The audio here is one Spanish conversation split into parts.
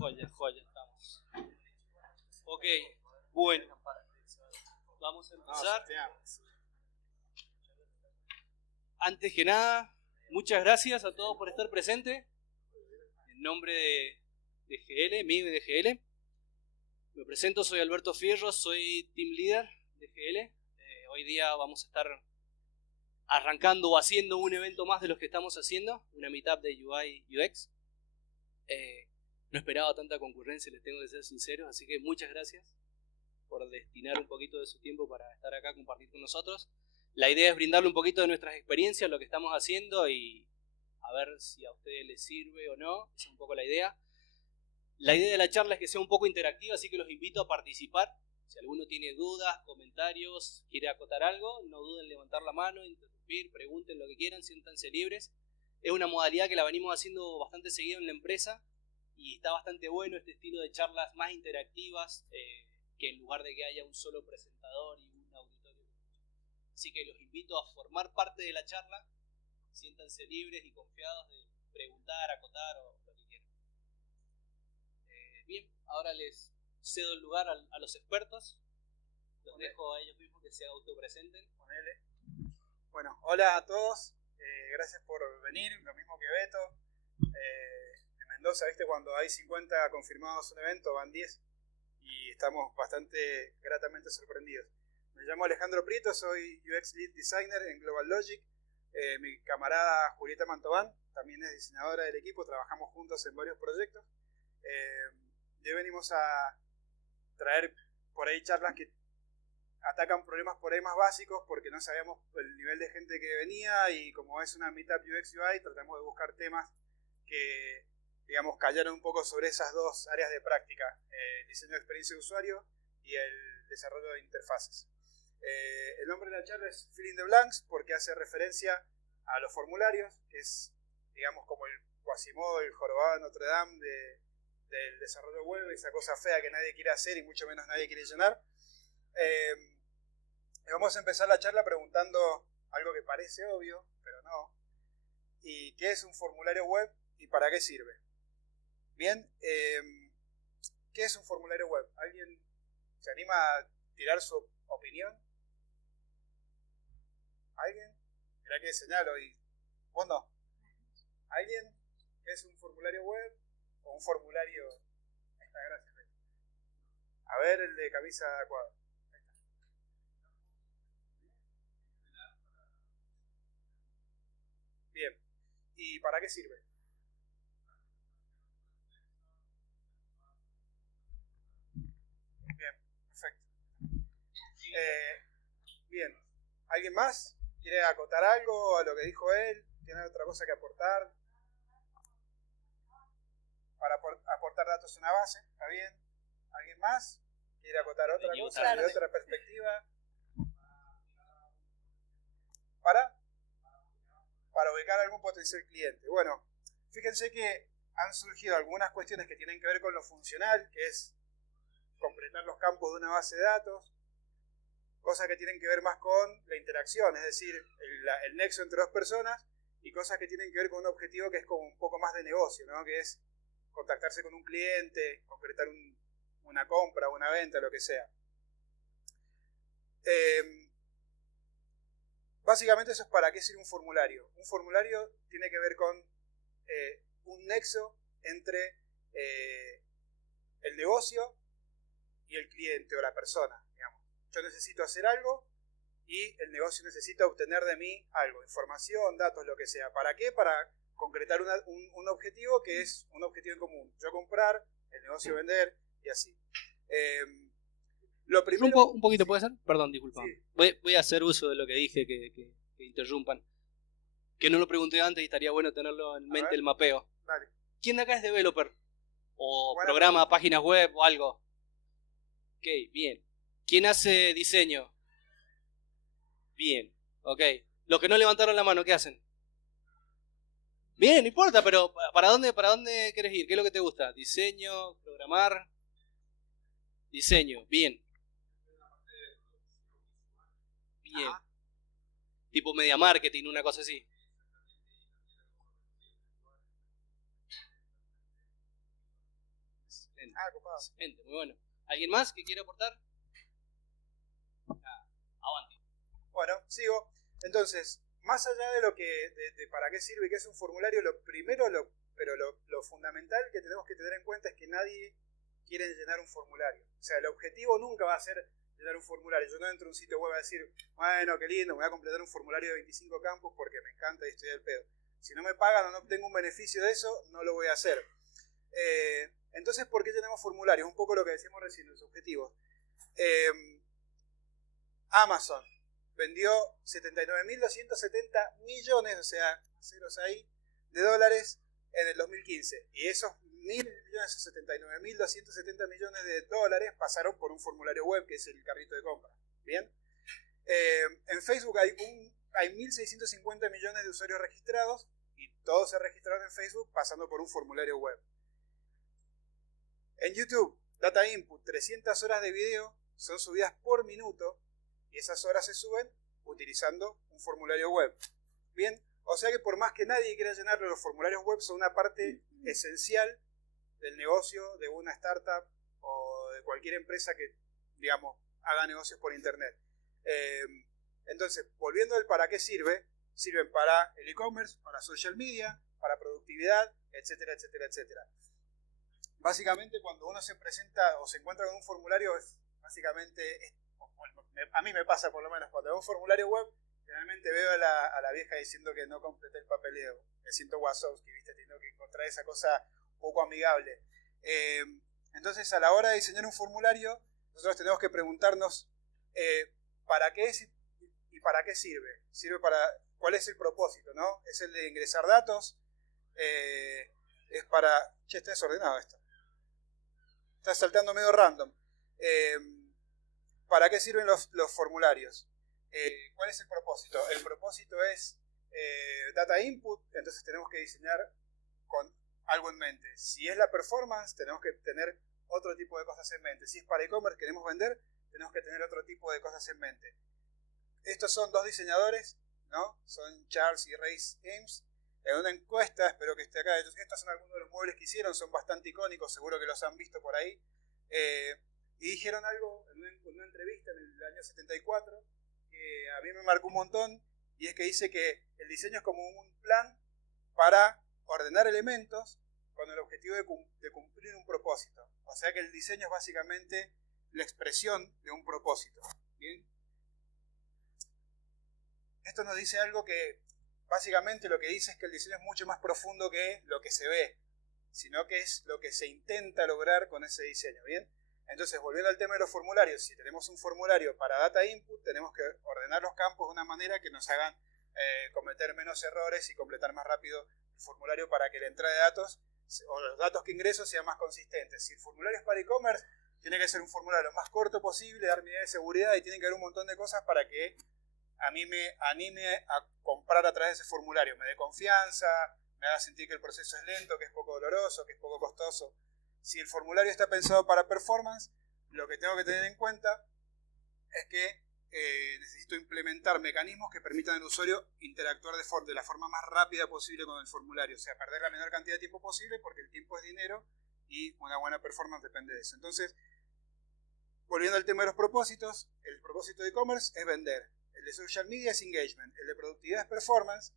Joya, joya, estamos. Ok, bueno. Vamos a empezar. Antes que nada, muchas gracias a todos por estar presentes. En nombre de GL, mío y de GL. Me presento, soy Alberto Fierro, soy Team Leader de GL. Hoy día vamos a estar arrancando o haciendo un evento más de los que estamos haciendo, una meetup de UI UX. No esperaba tanta concurrencia, les tengo que ser sincero, así que muchas gracias por destinar un poquito de su tiempo para estar acá, compartir con nosotros. La idea es brindarle un poquito de nuestras experiencias, lo que estamos haciendo y a ver si a ustedes les sirve o no, esa es un poco la idea. La idea de la charla es que sea un poco interactiva, así que los invito a participar. Si alguno tiene dudas, comentarios, quiere acotar algo, no duden en levantar la mano, interrumpir, pregunten lo que quieran, siéntanse libres. Es una modalidad que la venimos haciendo bastante seguido en la empresa y está bastante bueno este estilo de charlas más interactivas, que en lugar de que haya un solo presentador y un auditorio. Así que los invito a formar parte de la charla, siéntanse libres y confiados de preguntar, acotar o lo que quieran. Bien, ahora les cedo el lugar a los expertos. Los dejo a ellos mismos que se autopresenten. Bueno, hola a todos. Gracias por venir, lo mismo que Beto. En Mendoza, ¿viste? Cuando hay 50 confirmados un evento, van 10 y estamos bastante gratamente sorprendidos. Me llamo Alejandro Prieto, soy UX Lead Designer en Global Logic. Mi camarada Julieta Mantován también es diseñadora del equipo, trabajamos juntos en varios proyectos. Y hoy venimos a traer por ahí charlas que atacan problemas por ahí más básicos porque no sabíamos el nivel de gente que venía y como es una meetup UX UI tratamos de buscar temas que digamos cayeron un poco sobre esas dos áreas de práctica, el diseño de experiencia de usuario y el desarrollo de interfaces. El nombre de la charla es Filling the Blanks porque hace referencia a los formularios, que es digamos como el Quasimodo, el jorobado de Notre Dame del desarrollo web, esa cosa fea que nadie quiere hacer y mucho menos nadie quiere llenar. Vamos a empezar la charla preguntando algo que parece obvio, pero no. ¿Y qué es un formulario web y para qué sirve? Bien, ¿qué es un formulario web? ¿Alguien se anima a tirar su opinión? ¿Alguien? Mirá que señalo y vos no. ¿Alguien? ¿Qué es un formulario web o un formulario? Ahí está, gracias. A ver el de camisa cuadra. Bien. ¿Y para qué sirve? Bien, perfecto. Bien. ¿Alguien más? ¿Quiere acotar algo a lo que dijo él? ¿Tiene otra cosa que aportar? Para aportar datos en una base, ¿está bien? ¿Alguien más? ¿Quiere acotar otra cosa de otra perspectiva? Para ubicar algún potencial cliente. Bueno, fíjense que han surgido algunas cuestiones que tienen que ver con lo funcional, que es completar los campos de una base de datos, cosas que tienen que ver más con la interacción, es decir, el nexo entre dos personas, y cosas que tienen que ver con un objetivo que es como un poco más de negocio, ¿no? Que es contactarse con un cliente, concretar una compra, una venta, lo que sea. Básicamente eso es para qué sirve un formulario. Un formulario tiene que ver con un nexo entre el negocio y el cliente o la persona, digamos. Yo necesito hacer algo y el negocio necesita obtener de mí algo, información, datos, lo que sea. ¿Para qué? Para concretar un objetivo que es un objetivo en común. Yo comprar, el negocio vender y así. Lo primero... Un poquito, ¿puede ser? Perdón, disculpa. Sí. Voy a hacer uso de lo que dije, que interrumpan. Que no lo pregunté antes y estaría bueno tenerlo en mente el mapeo. Dale. ¿Quién de acá es developer? ¿O buena programa pregunta. Páginas web o algo? Ok, bien. ¿Quién hace diseño? Bien, ok. Los que no levantaron la mano, ¿qué hacen? Bien, no importa, pero ¿para dónde querés ir? ¿Qué es lo que te gusta? ¿Diseño? ¿Programar? Diseño, bien. Bien. Ajá. Tipo media marketing, una cosa así. Excelente. Copado. Excelente, muy bueno. ¿Alguien más que quiera aportar? Avante. Bueno, sigo. Entonces, más allá de lo que de para qué sirve y qué es un formulario, lo primero, lo fundamental que tenemos que tener en cuenta es que nadie quiere llenar un formulario. O sea, el objetivo nunca va a ser llenar un formulario. Yo no entro a un sitio web a decir, bueno, qué lindo, me voy a completar un formulario de 25 campos porque me encanta y estoy al pedo. Si no me pagan o no obtengo un beneficio de eso, no lo voy a hacer. Entonces, ¿por qué tenemos formularios? Un poco lo que decíamos recién, los objetivos. Amazon vendió 79.270 millones, o sea, ceros ahí, de dólares en el 2015. Y esos 79.270 millones de dólares pasaron por un formulario web, que es el carrito de compra. ¿Bien? En Facebook hay 1.650 millones de usuarios registrados y todos se registraron en Facebook pasando por un formulario web. En YouTube, Data Input, 300 horas de video son subidas por minuto y esas horas se suben utilizando un formulario web. Bien, o sea que por más que nadie quiera llenarlo, los formularios web son una parte esencial del negocio de una startup o de cualquier empresa que, digamos, haga negocios por internet. Entonces, volviendo al para qué sirve, sirven para el e-commerce, para social media, para productividad, etcétera, etcétera, etcétera. Básicamente, cuando uno se presenta o se encuentra con un formulario, básicamente, a mí me pasa por lo menos, cuando veo un formulario web, generalmente veo a la vieja diciendo que no completé el papeleo. Me siento Wazowski, ¿viste? Tengo que encontrar esa cosa poco amigable. Entonces, a la hora de diseñar un formulario, nosotros tenemos que preguntarnos ¿para qué es y para qué sirve? ¿Cuál es el propósito? ¿No? ¿Es el de ingresar datos? Es para... Che, está desordenado esto. Está saltando medio random. ¿Para qué sirven los formularios? ¿Cuál es el propósito? El propósito es data input, entonces tenemos que diseñar con algo en mente. Si es la performance, tenemos que tener otro tipo de cosas en mente. Si es para e-commerce, queremos vender, tenemos que tener otro tipo de cosas en mente. Estos son dos diseñadores, ¿no? Son Charles y Race Ames. En una encuesta, espero que esté acá. Estos son algunos de los muebles que hicieron, son bastante icónicos, seguro que los han visto por ahí. Y dijeron algo en una entrevista en el año 74 que a mí me marcó un montón, y es que dice que el diseño es como un plan para ordenar elementos con el objetivo de cumplir un propósito. O sea que el diseño es básicamente la expresión de un propósito. ¿Bien? Esto nos dice algo que básicamente lo que dice es que el diseño es mucho más profundo que lo que se ve, sino que es lo que se intenta lograr con ese diseño. ¿Bien? Entonces, volviendo al tema de los formularios, si tenemos un formulario para data input, tenemos que ordenar los campos de una manera que nos hagan cometer menos errores y completar más rápido el formulario para que la entrada de datos o los datos que ingreso sean más consistentes. Si el formulario es para e-commerce, tiene que ser un formulario lo más corto posible, dar medida de seguridad y tiene que haber un montón de cosas para que a mí me anime a comprar a través de ese formulario. Me dé confianza, me haga sentir que el proceso es lento, que es poco doloroso, que es poco costoso. Si el formulario está pensado para performance, lo que tengo que tener en cuenta es que necesito implementar mecanismos que permitan al usuario interactuar de la forma más rápida posible con el formulario. O sea, perder la menor cantidad de tiempo posible, porque el tiempo es dinero y una buena performance depende de eso. Entonces, volviendo al tema de los propósitos, el propósito de e-commerce es vender. El de social media es engagement. El de productividad es performance.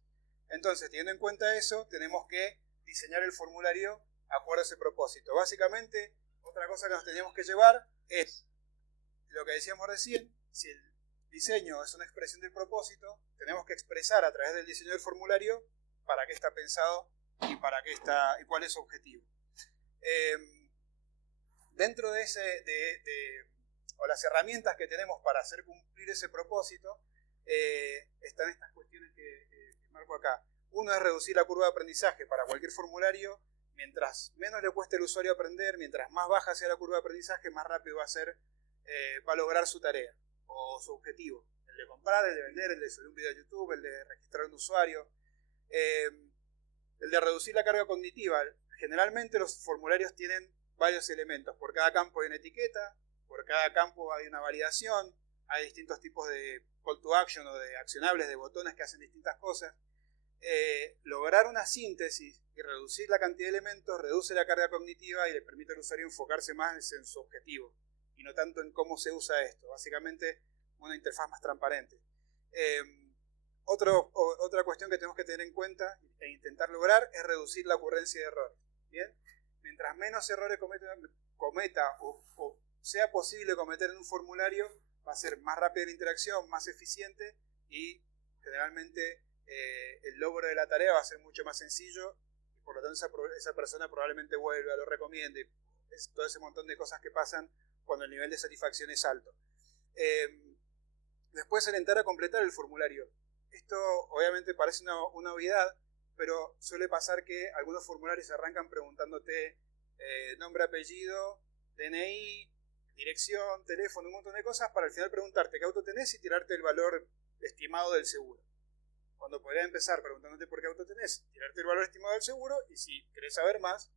Entonces, teniendo en cuenta eso, tenemos que diseñar el formulario acuerdo a ese propósito. Básicamente, otra cosa que nos teníamos que llevar es lo que decíamos recién. Si el diseño es una expresión del propósito, tenemos que expresar a través del diseño del formulario para qué está pensado y para qué está y cuál es su objetivo. Dentro de o las herramientas que tenemos para hacer cumplir ese propósito, están estas cuestiones que marco acá. Uno es reducir la curva de aprendizaje para cualquier formulario. Mientras menos le cueste al usuario aprender, mientras más baja sea la curva de aprendizaje, más rápido va a lograr su tarea o su objetivo. El de comprar, el de vender, el de subir un video a YouTube, el de registrar un usuario. El de reducir la carga cognitiva. Generalmente los formularios tienen varios elementos. Por cada campo hay una etiqueta, por cada campo hay una validación, hay distintos tipos de call to action o de accionables, de botones que hacen distintas cosas. lograr una síntesis y reducir la cantidad de elementos reduce la carga cognitiva y le permite al usuario enfocarse más en su objetivo y no tanto en cómo se usa esto. Básicamente una interfaz más transparente. Otra cuestión que tenemos que tener en cuenta e intentar lograr es reducir la ocurrencia de errores. ¿Bien? Mientras menos errores cometa o sea posible cometer en un formulario, va a ser más rápida la interacción, más eficiente y generalmente el logro de la tarea va a ser mucho más sencillo y por lo tanto esa persona probablemente vuelva, lo recomiende. Es todo ese montón de cosas que pasan cuando el nivel de satisfacción es alto. Después alentar a completar el formulario. Esto obviamente parece una obviedad, pero suele pasar que algunos formularios arrancan preguntándote nombre, apellido, DNI, dirección, teléfono, un montón de cosas para al final preguntarte qué auto tenés y tirarte el valor estimado del seguro. Cuando podría empezar preguntándote por qué auto tenés, tirarte el valor estimado del seguro y si querés saber más,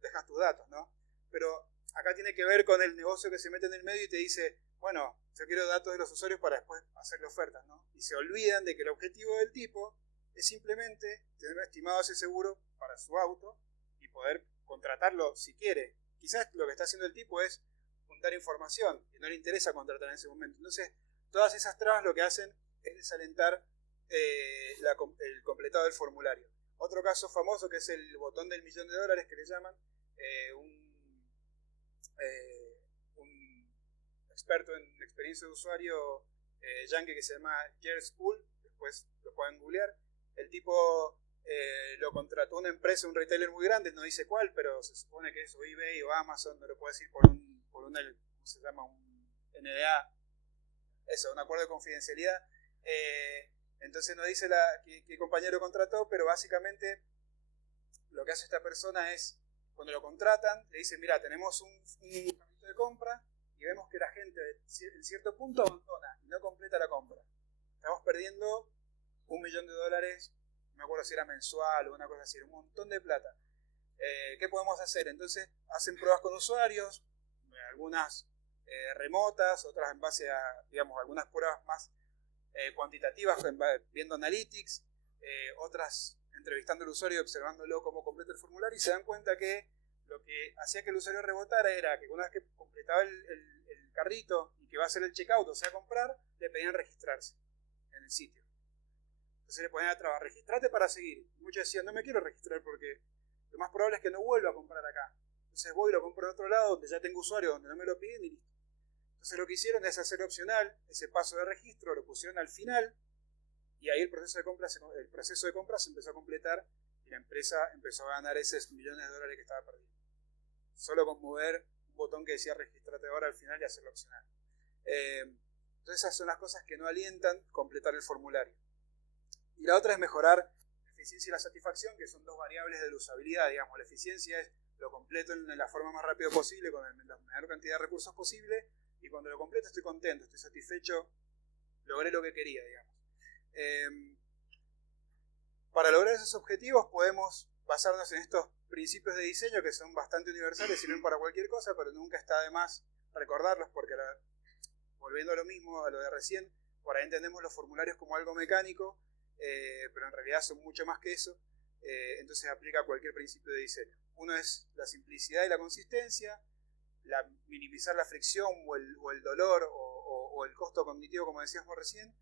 dejas tus datos, ¿no? Pero acá tiene que ver con el negocio que se mete en el medio y te dice, bueno, yo quiero datos de los usuarios para después hacerle ofertas, ¿no? Y se olvidan de que el objetivo del tipo es simplemente tener estimado ese seguro para su auto y poder contratarlo si quiere. Quizás lo que está haciendo el tipo es juntar información y no le interesa contratar en ese momento. Entonces, todas esas trabas lo que hacen es desalentar el completado del formulario. Otro caso famoso que es el botón del $1.000.000 que le llaman, un experto en experiencia de usuario yankee que se llama Jerry Spool, después lo pueden googlear. El tipo lo contrató una empresa, un retailer muy grande, no dice cuál, pero se supone que es o eBay o Amazon, no lo puede decir por un ¿cómo se llama? Un NDA, eso, un acuerdo de confidencialidad. Entonces no dice qué compañero contrató, pero básicamente lo que hace esta persona es, cuando lo contratan, le dicen, mira, tenemos un carrito de compra y vemos que la gente en cierto punto abandona y no completa la compra. Estamos perdiendo $1.000.000, no me acuerdo si era mensual o una cosa así, un montón de plata. ¿Qué podemos hacer? Entonces hacen pruebas con usuarios, algunas remotas, otras en base a, digamos, algunas pruebas más cuantitativas, viendo analytics, otras entrevistando al usuario y observándolo cómo completa el formulario, y se dan cuenta que lo que hacía que el usuario rebotara era que una vez que completaba el carrito y que va a hacer el checkout, o sea, comprar, le pedían registrarse en el sitio. Entonces le ponían a trabajar, registrate para seguir. Y muchos decían, no me quiero registrar porque lo más probable es que no vuelva a comprar acá. Entonces voy y lo compro en otro lado donde ya tengo usuario, donde no me lo piden y listo. Entonces lo que hicieron es hacer opcional ese paso de registro, lo pusieron al final y ahí el proceso de compra se empezó a completar y la empresa empezó a ganar esos $1.000.000 que estaba perdiendo. Solo con mover un botón que decía registrate ahora al final y hacerlo opcional. Entonces esas son las cosas que no alientan completar el formulario. Y la otra es mejorar la eficiencia y la satisfacción, que son dos variables de la usabilidad. Digamos, la eficiencia es lo completo en la forma más rápida posible, con la menor cantidad de recursos posible, y cuando lo completo estoy contento, estoy satisfecho, logré lo que quería, digamos. Para lograr esos objetivos podemos basarnos en estos principios de diseño que son bastante universales, sirven para cualquier cosa, pero nunca está de más recordarlos porque volviendo a lo mismo, a lo de recién, por ahí entendemos los formularios como algo mecánico, pero en realidad son mucho más que eso, entonces aplica a cualquier principio de diseño. Uno es la simplicidad y la consistencia, minimizar la fricción o el dolor o el costo cognitivo, como decíamos recién,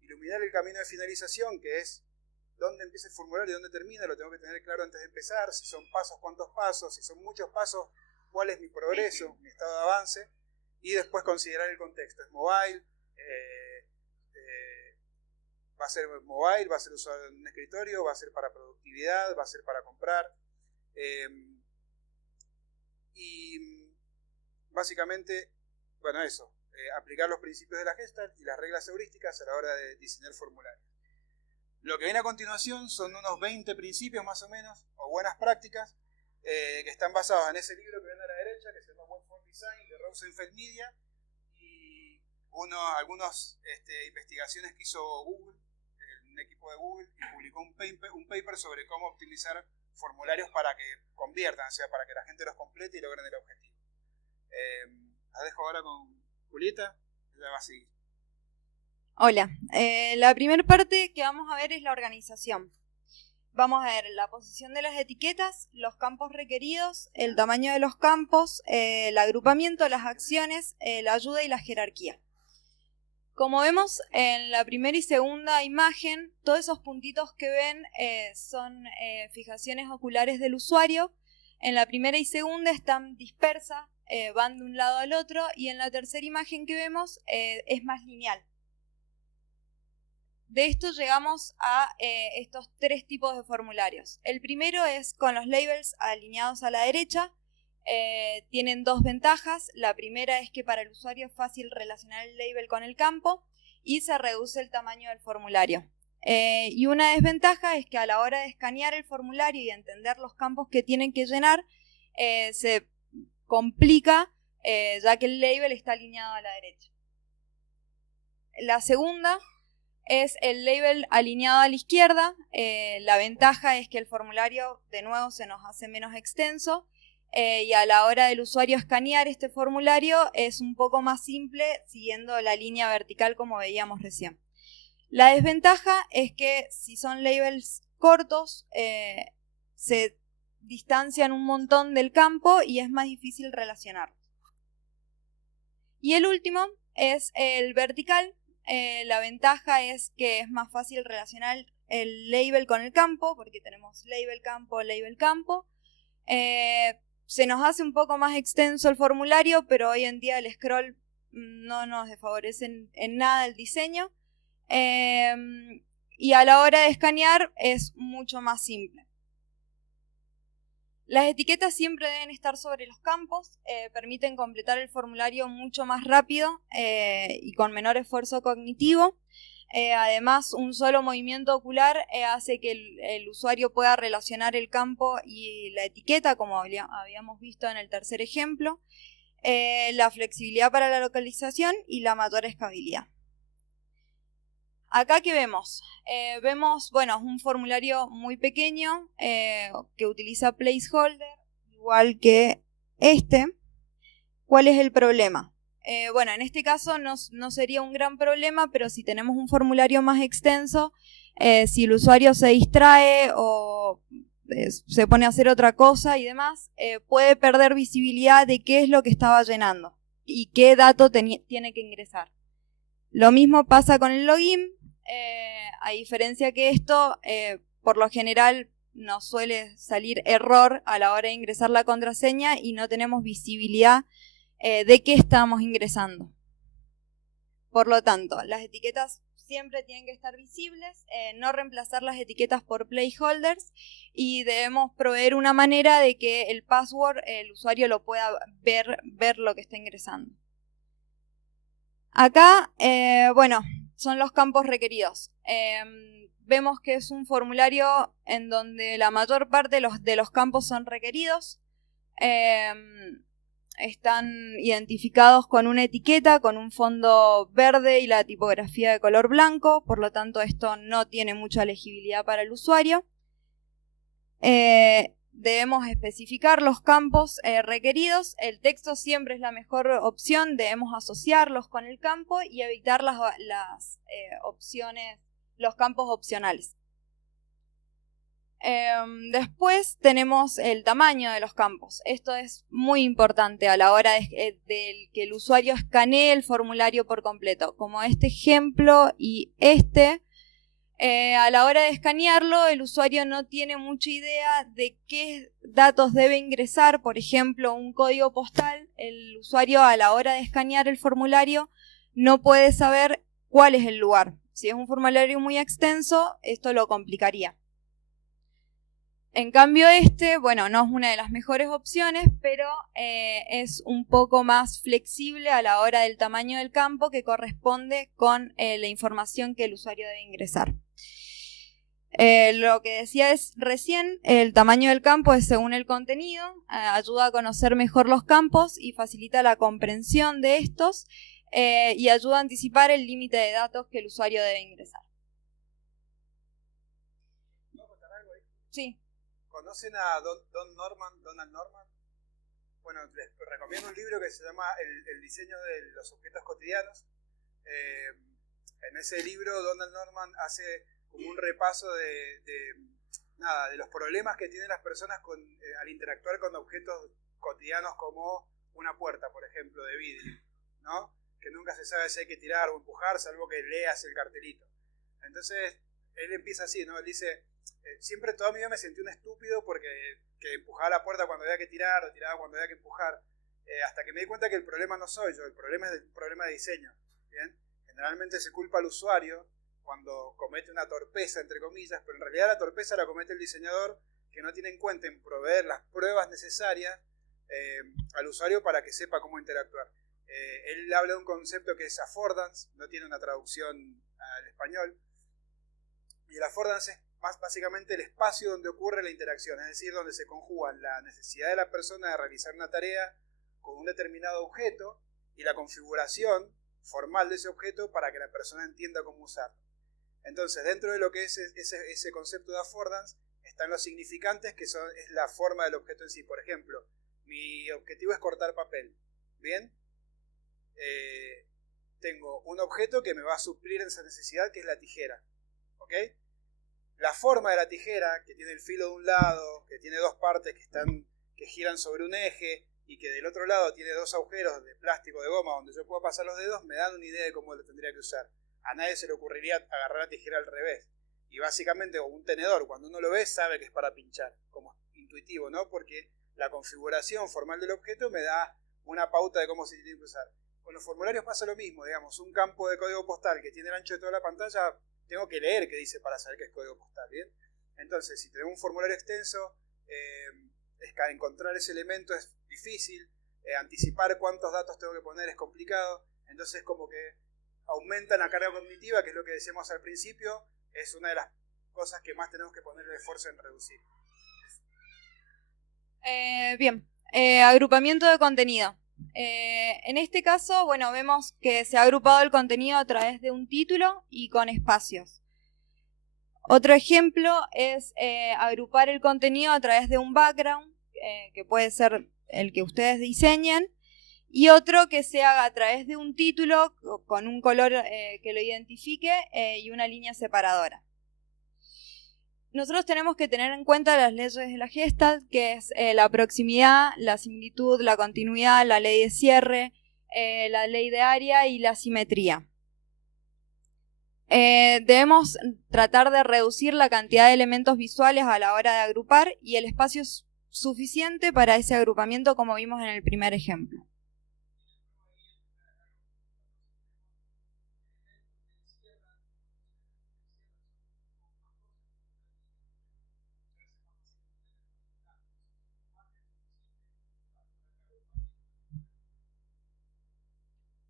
iluminar el camino de finalización, que es dónde empieza el formulario y dónde termina, lo tengo que tener claro antes de empezar, si son pasos, cuántos pasos, si son muchos pasos, cuál es mi progreso, mi estado de avance, y después considerar el contexto. ¿Es mobile? ¿Va a ser mobile? ¿Va a ser usado en un escritorio? ¿Va a ser para productividad? ¿Va a ser para comprar? Y básicamente, bueno, eso, aplicar los principios de la Gestalt y las reglas heurísticas a la hora de diseñar formularios. Lo que viene a continuación son unos 20 principios más o menos, o buenas prácticas, que están basados en ese libro que ven a la derecha, que se llama Web Form Design, de Rosenfeld Media, y algunas investigaciones que hizo Google, un equipo de Google, y publicó un paper sobre cómo optimizar formularios para que conviertan, o sea, para que la gente los complete y logren el objetivo. La dejo ahora con Julieta, ella va a seguir. Hola, la primera parte que vamos a ver es la organización. vamos a ver la posición de las etiquetas, los campos requeridos, el tamaño de los campos, el agrupamiento, las acciones, la ayuda y la jerarquía. Como vemos en la primera y segunda imagen, todos esos puntitos que ven son fijaciones oculares del usuario. En la primera y segunda están dispersas, van de un lado al otro, y en la tercera imagen que vemos es más lineal. De esto llegamos a estos tres tipos de formularios. El primero es con los labels alineados a la derecha. Tienen dos ventajas. La primera es que para el usuario es fácil relacionar el label con el campo y se reduce el tamaño del formulario. Y una desventaja es que a la hora de escanear el formulario y entender los campos que tienen que llenar, se complica ya que el label está alineado a la derecha. La segunda es el label alineado a la izquierda. La ventaja es que el formulario de nuevo se nos hace menos extenso. Y a la hora del usuario escanear este formulario es un poco más simple siguiendo la línea vertical como veíamos recién. La desventaja es que si son labels cortos se distancian un montón del campo y es más difícil relacionarlos. Y el último es el vertical. La ventaja es que es más fácil relacionar el label con el campo porque tenemos label campo, label campo. Se nos hace un poco más extenso el formulario, pero hoy en día el scroll no nos desfavorece en nada el diseño. Y a la hora de escanear es mucho más simple. Las etiquetas siempre deben estar sobre los campos, permiten completar el formulario mucho más rápido y con menor esfuerzo cognitivo. Además, un solo movimiento ocular hace que el usuario pueda relacionar el campo y la etiqueta, como habíamos visto en el tercer ejemplo, la flexibilidad para la localización y la mayor escalabilidad. Acá, ¿qué vemos? Vemos, bueno, un formulario muy pequeño que utiliza placeholder, igual que este. ¿Cuál es el problema? Bueno, en este caso no sería un gran problema, pero si tenemos un formulario más extenso, si el usuario se distrae o se pone a hacer otra cosa y demás, puede perder visibilidad de qué es lo que estaba llenando y qué dato tiene que ingresar. Lo mismo pasa con el login, a diferencia que esto, por lo general nos suele salir error a la hora de ingresar la contraseña y no tenemos visibilidad de qué estamos ingresando. Por lo tanto, las etiquetas siempre tienen que estar visibles, no reemplazar las etiquetas por placeholders y debemos proveer una manera de que el password, el usuario lo pueda ver lo que está ingresando. Acá, bueno, son los campos requeridos. Vemos que es un formulario en donde la mayor parte de los campos son requeridos. Están identificados con una etiqueta, con un fondo verde y la tipografía de color blanco, por lo tanto esto no tiene mucha legibilidad para el usuario. Debemos especificar los campos requeridos. El texto siempre es la mejor opción, debemos asociarlos con el campo y evitar las opciones, los campos opcionales. Después tenemos el tamaño de los campos. Esto es muy importante a la hora de que el usuario escanee el formulario por completo. Como este ejemplo y a la hora de escanearlo, el usuario no tiene mucha idea de qué datos debe ingresar. Por ejemplo, un código postal. El usuario a la hora de escanear el formulario no puede saber cuál es el lugar. Si es un formulario muy extenso, esto lo complicaría. En cambio bueno, no es una de las mejores opciones, pero es un poco más flexible a la hora del tamaño del campo que corresponde con la información que el usuario debe ingresar. Lo que decía recién, el tamaño del campo es según el contenido, ayuda a conocer mejor los campos y facilita la comprensión de estos y ayuda a anticipar el límite de datos que el usuario debe ingresar. Sí. ¿Conocen a Donald Norman? Bueno, les recomiendo un libro que se llama El diseño de los objetos cotidianos. En ese libro Donald Norman hace como un repaso de nada, de los problemas que tienen las personas al interactuar con objetos cotidianos como una puerta, por ejemplo, de vidrio, ¿no? Que nunca se sabe si hay que tirar o empujar, salvo que leas el cartelito. Entonces, él empieza así, ¿no? Él dice, siempre toda mi vida me sentí un estúpido porque que empujaba la puerta cuando había que tirar o tiraba cuando había que empujar, hasta que me di cuenta que el problema no soy yo, el problema es el problema de diseño, ¿bien? Generalmente se culpa al usuario cuando comete una torpeza, entre comillas, pero en realidad la torpeza la comete el diseñador, que no tiene en cuenta en proveer las pruebas necesarias al usuario para que sepa cómo interactuar. Él habla de un concepto que es affordance, no tiene una traducción al español, y el affordance es básicamente el espacio donde ocurre la interacción, es decir, donde se conjugan la necesidad de la persona de realizar una tarea con un determinado objeto y la configuración formal de ese objeto para que la persona entienda cómo usarlo. Entonces, dentro de lo que es ese concepto de affordance, están los significantes, que es la forma del objeto en sí. Por ejemplo, mi objetivo es cortar papel. ¿Bien? Tengo un objeto que me va a suplir esa necesidad, que es la tijera. ¿Ok? La forma de la tijera, que tiene el filo de un lado, que tiene dos partes que giran sobre un eje, y que del otro lado tiene dos agujeros de plástico, de goma, donde yo puedo pasar los dedos, me dan una idea de cómo lo tendría que usar. A nadie se le ocurriría agarrar la tijera al revés. Y básicamente, como un tenedor, cuando uno lo ve, sabe que es para pinchar, como intuitivo, ¿no? Porque la configuración formal del objeto me da una pauta de cómo se tiene que usar. Con los formularios pasa lo mismo, digamos, un campo de código postal que tiene el ancho de toda la pantalla, tengo que leer qué dice para saber qué es código postal, ¿bien? Entonces, si tengo un formulario extenso, encontrar ese elemento es difícil, anticipar cuántos datos tengo que poner es complicado, entonces como que aumentan la carga cognitiva, que es lo que decíamos al principio, es una de las cosas que más tenemos que poner el esfuerzo en reducir. Bien, agrupamiento de contenido. En este caso, bueno, vemos que se ha agrupado el contenido a través de un título y con espacios. Otro ejemplo es agrupar el contenido a través de un background, que puede ser el que ustedes diseñen, y otro que se haga a través de un título con un color que lo identifique y una línea separadora. Nosotros tenemos que tener en cuenta las leyes de la Gestalt, que es la proximidad, la similitud, la continuidad, la ley de cierre, la ley de área y la simetría. Debemos tratar de reducir la cantidad de elementos visuales a la hora de agrupar, y el espacio es suficiente para ese agrupamiento, como vimos en el primer ejemplo.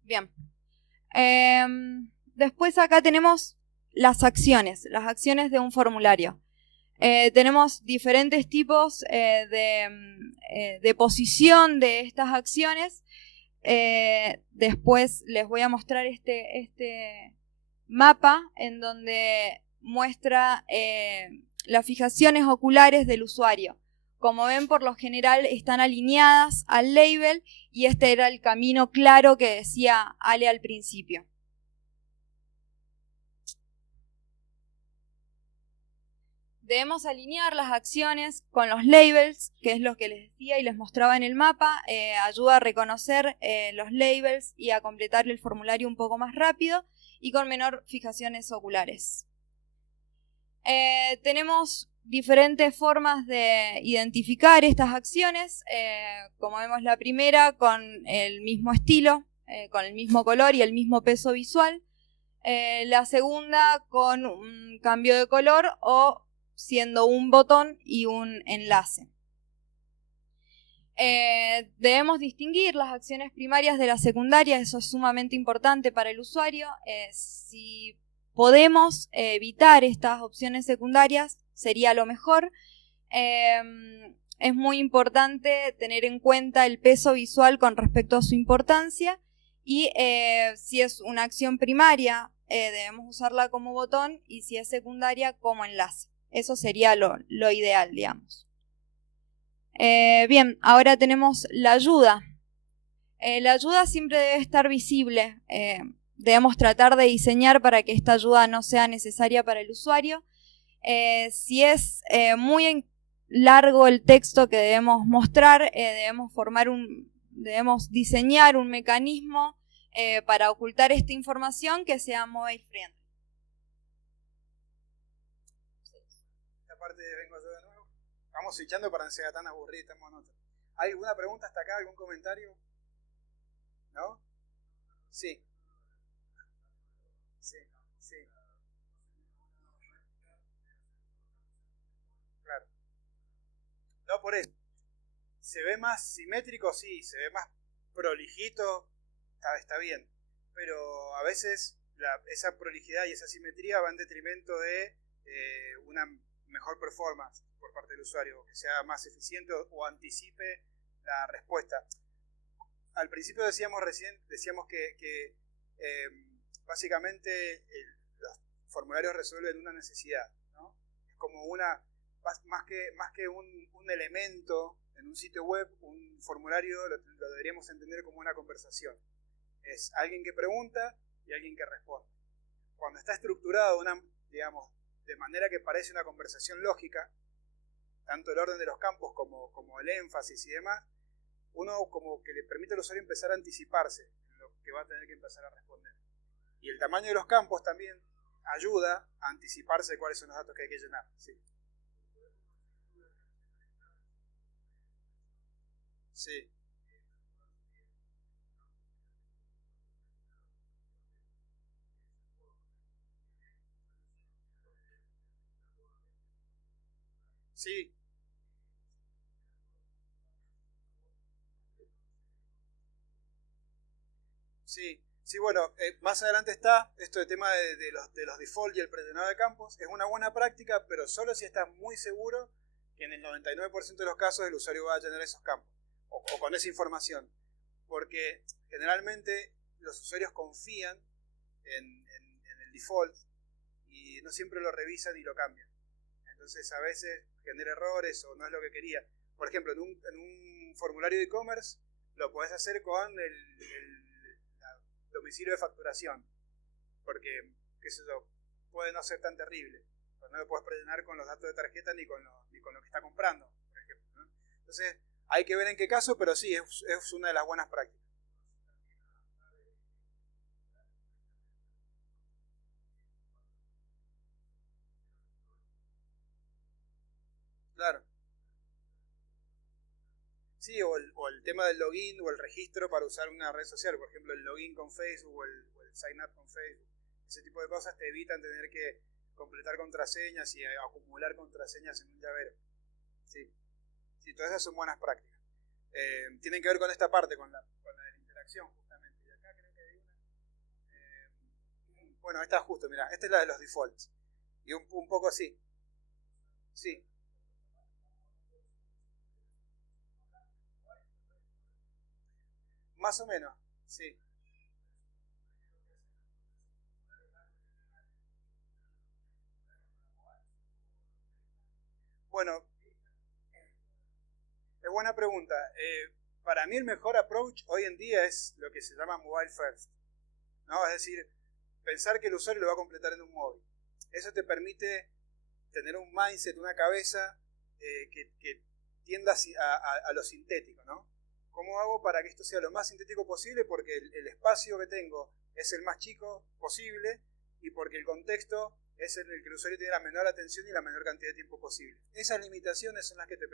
Bien. Después acá tenemos las acciones de un formulario. Tenemos diferentes tipos de posición de estas acciones. Después les voy a mostrar este mapa en donde muestra las fijaciones oculares del usuario. Como ven, por lo general están alineadas al label, y este era el camino claro que decía Ale al principio. Debemos alinear las acciones con los labels, que es lo que les decía y les mostraba en el mapa. Ayuda a reconocer los labels y a completar el formulario un poco más rápido y con menor fijaciones oculares. Tenemos diferentes formas de identificar estas acciones. Como vemos, la primera con el mismo estilo, con el mismo color y el mismo peso visual. La segunda con un cambio de color o siendo un botón y un enlace. Debemos distinguir las acciones primarias de las secundarias, eso es sumamente importante para el usuario. Si podemos evitar estas opciones secundarias, sería lo mejor. Es muy importante tener en cuenta el peso visual con respecto a su importancia, y si es una acción primaria, debemos usarla como botón, y si es secundaria, como enlace. Eso sería lo ideal, digamos. Bien, ahora tenemos la ayuda. La ayuda siempre debe estar visible. Debemos tratar de diseñar para que esta ayuda no sea necesaria para el usuario. Si es muy largo el texto que debemos mostrar, debemos diseñar un mecanismo para ocultar esta información que sea mobile friendly. Esta parte vengo yo de nuevo. Vamos switchando para no sea tan aburrido, estamos en otra. ¿Hay alguna pregunta hasta acá? ¿Algún comentario? ¿No? Sí. Sí, sí. Claro. No por eso. ¿Se ve más simétrico? Sí. ¿Se ve más prolijito? Está bien. Pero a veces esa prolijidad y esa simetría va en detrimento de una mejor performance por parte del usuario, que sea más eficiente o anticipe la respuesta. Al principio decíamos que básicamente los formularios resuelven una necesidad, ¿no? Es como más que un elemento en un sitio web, un formulario lo deberíamos entender como una conversación. Es alguien que pregunta y alguien que responde. Cuando está estructurado de manera que parece una conversación lógica, tanto el orden de los campos como el énfasis y demás, uno como que le permite al usuario empezar a anticiparse en lo que va a tener que empezar a responder. Y el tamaño de los campos también ayuda a anticiparse de cuáles son los datos que hay que llenar. Sí. Sí. Sí. Sí. Sí, bueno, más adelante está esto de tema de los default y el prellenado de campos. Es una buena práctica, pero solo si estás muy seguro que en el 99% de los casos el usuario va a llenar esos campos o con esa información. Porque generalmente los usuarios confían en el default y no siempre lo revisan y lo cambian. Entonces a veces genera errores o no es lo que quería. Por ejemplo, en un formulario de e-commerce lo podés hacer con el domicilio de facturación, porque, qué sé yo, puede no ser tan terrible, pero no lo puedes rellenar con los datos de tarjeta ni con lo que está comprando, por ejemplo, ¿no? Entonces, hay que ver en qué caso, pero sí, es una de las buenas prácticas. Claro. Sí, o el tema del login o el registro para usar una red social, por ejemplo, el login con Facebook o el sign up con Facebook. Ese tipo de cosas te evitan tener que completar contraseñas y acumular contraseñas en un llavero. Sí, sí, todas esas son buenas prácticas. Tienen que ver con esta parte, con la de la interacción, justamente. Y acá creo que hay una. Bueno, esta justo, mira, esta es la de los defaults. Y un poco así. Sí. Más o menos, sí. Bueno, es buena pregunta. Para mí el mejor approach hoy en día es lo que se llama mobile first, ¿no? Es decir, pensar que el usuario lo va a completar en un móvil. Eso te permite tener un mindset, una cabeza que tienda a lo sintético, ¿no? ¿Cómo hago para que esto sea lo más sintético posible? Porque el espacio que tengo es el más chico posible y porque el contexto es en el que el usuario tiene la menor atención y la menor cantidad de tiempo posible. Esas limitaciones son las que te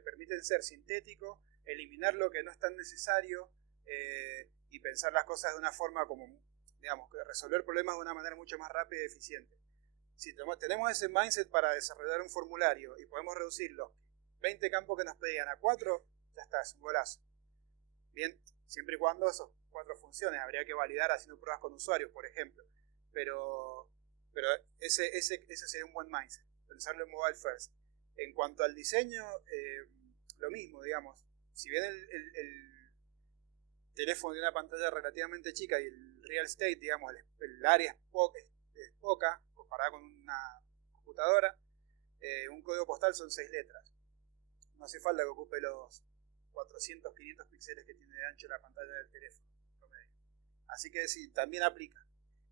permiten ser sintético, eliminar lo que no es tan necesario y pensar las cosas de una forma como, digamos, resolver problemas de una manera mucho más rápida y eficiente. Si tenemos ese mindset para desarrollar un formulario y podemos reducir los 20 campos que nos pedían a 4, ya está, es un golazo. Bien, siempre y cuando esos 4 funcionen, habría que validar haciendo pruebas con usuarios, por ejemplo. Pero ese sería un buen mindset, pensarlo en mobile first. En cuanto al diseño, lo mismo, digamos. Si bien el teléfono tiene una pantalla relativamente chica y el real estate, digamos, el área es poca, comparada con una computadora, un código postal son 6 letras. No hace falta que ocupe los 400, 500 píxeles que tiene de ancho la pantalla del teléfono promedio. Así que sí, también aplica.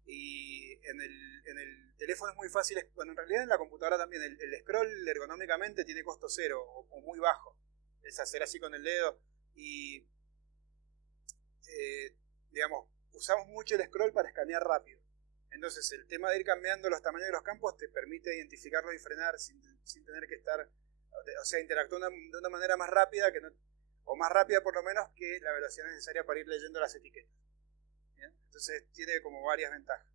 Y en el teléfono es muy fácil, bueno, en realidad en la computadora también, el scroll ergonómicamente tiene costo cero o muy bajo. Es hacer así con el dedo y, digamos, usamos mucho el scroll para escanear rápido. Entonces el tema de ir cambiando los tamaños de los campos te permite identificarlo y frenar sin tener que estar, o sea, interactuar de una manera más rápida o más rápida por lo menos que la velocidad necesaria para ir leyendo las etiquetas. ¿Bien? Entonces tiene como varias ventajas.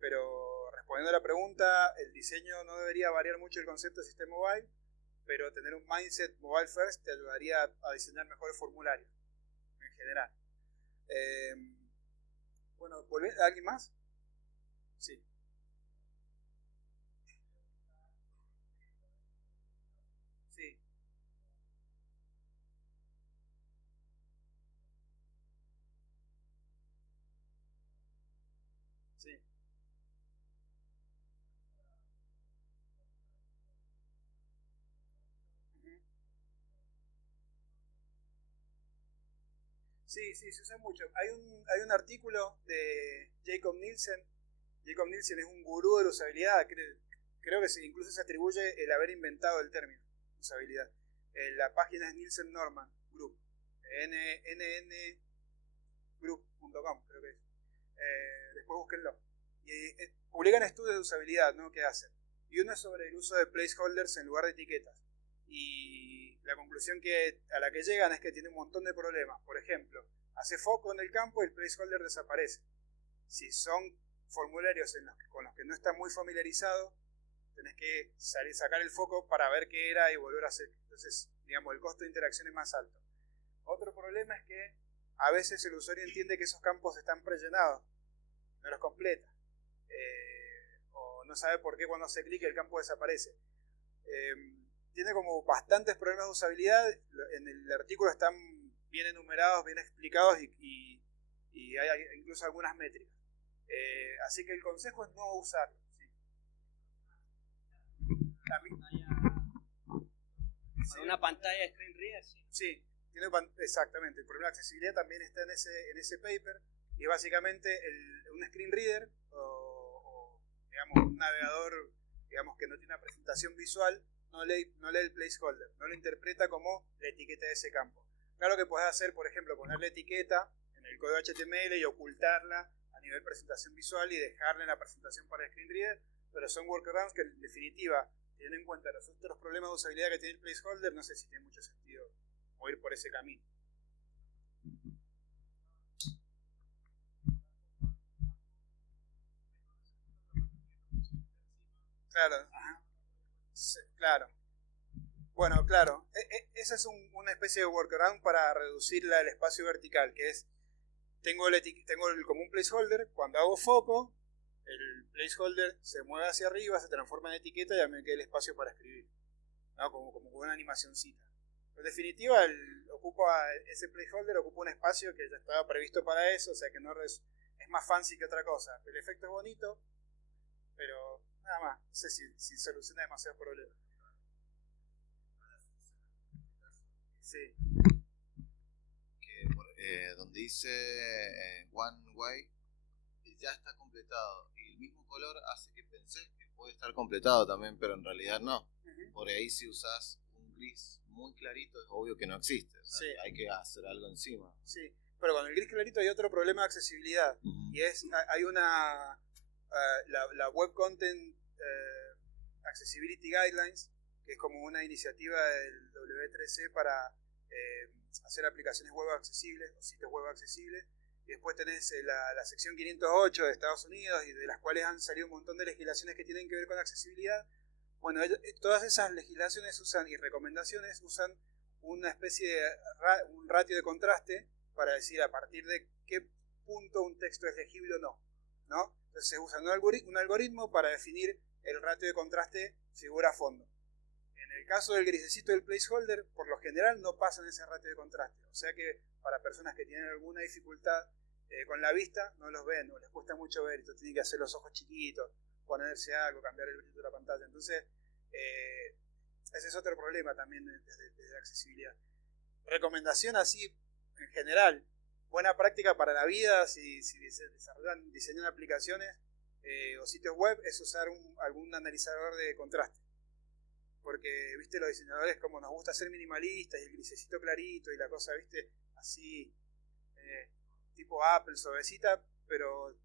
Pero respondiendo a la pregunta, el diseño no debería variar mucho el concepto de sistema mobile, pero tener un mindset mobile first te ayudaría a diseñar mejores formularios en general. Bueno, ¿alguien más? Sí. Sí. Sí. Sí, sí, se usa mucho. Hay un artículo de Jacob Nielsen. Jacob Nielsen es un gurú de la usabilidad. Creo que incluso se atribuye el haber inventado el término usabilidad. La página es Nielsen Norman Group. nngroup.com, creo que es. Después búsquenlo. Y publican estudios de usabilidad, ¿no? ¿Qué hacen? Y uno es sobre el uso de placeholders en lugar de etiquetas. Y la conclusión a la que llegan es que tiene un montón de problemas. Por ejemplo, hace foco en el campo y el placeholder desaparece. Si son formularios con los que no estás muy familiarizado, tenés que sacar el foco para ver qué era y volver a hacer. Entonces, digamos, el costo de interacción es más alto. Otro problema es que a veces el usuario entiende que esos campos están prellenados, no los completa. O no sabe por qué cuando hace clic el campo desaparece. Tiene como bastantes problemas de usabilidad. En el artículo están bien enumerados, bien explicados y hay incluso algunas métricas. Así que el consejo es no usarlo. ¿Sí? Una pantalla de screen reader, sí. Sí, exactamente. El problema de accesibilidad también está en ese paper. Y básicamente un screen reader o digamos, un navegador, digamos, que no tiene una presentación visual, no lee el placeholder, no lo interpreta como la etiqueta de ese campo. Claro que puedes hacer, por ejemplo, poner la etiqueta en el código HTML y ocultarla a nivel presentación visual y dejarla en la presentación para el screen reader, pero son workarounds que en definitiva, teniendo en cuenta los otros problemas de usabilidad que tiene el placeholder, no sé si tiene mucho sentido o ir por ese camino. Claro, sí, claro. Bueno, claro, esa es una especie de workaround para reducir el espacio vertical, que es, tengo como un placeholder, cuando hago foco, el placeholder se mueve hacia arriba, se transforma en etiqueta y ya me queda el espacio para escribir, ¿no? Como una animacioncita. En definitiva, ese placeholder ocupa un espacio que ya estaba previsto para eso, o sea que no es más fancy que otra cosa. El efecto es bonito, pero nada más, no sé si soluciona demasiados problemas. Sí. Donde dice One Way ya está completado y el mismo color hace que pensé que puede estar completado también, pero en realidad no. Por ahí si usas un gris muy clarito es obvio que no existe, o sea, sí. Hay que hacer algo encima. Sí, pero con el gris clarito hay otro problema de accesibilidad y hay una la Web Content Accessibility Guidelines, que es como una iniciativa del W3C para hacer aplicaciones web accesibles o sitios web accesibles. Y después tenés la sección 508 de Estados Unidos, y de las cuales han salido un montón de legislaciones que tienen que ver con accesibilidad. Bueno, todas esas legislaciones y recomendaciones usan una especie de un ratio de contraste para decir a partir de qué punto un texto es legible o no. Entonces se usa un algoritmo para definir el ratio de contraste figura-fondo. En el caso del grisecito del placeholder, por lo general no pasan ese ratio de contraste. O sea que para personas que tienen alguna dificultad con la vista, no los ven, o les cuesta mucho ver, entonces tienen que hacer los ojos chiquitos, ponerse algo, cambiar el brillo de la pantalla. Entonces, ese es otro problema también desde accesibilidad. Recomendación así, en general, buena práctica para la vida, si diseñan aplicaciones o sitios web, es usar algún analizador de contraste. Porque, viste, los diseñadores como nos gusta ser minimalistas y el grisecito clarito y la cosa, viste, así, tipo Apple, suavecita, pero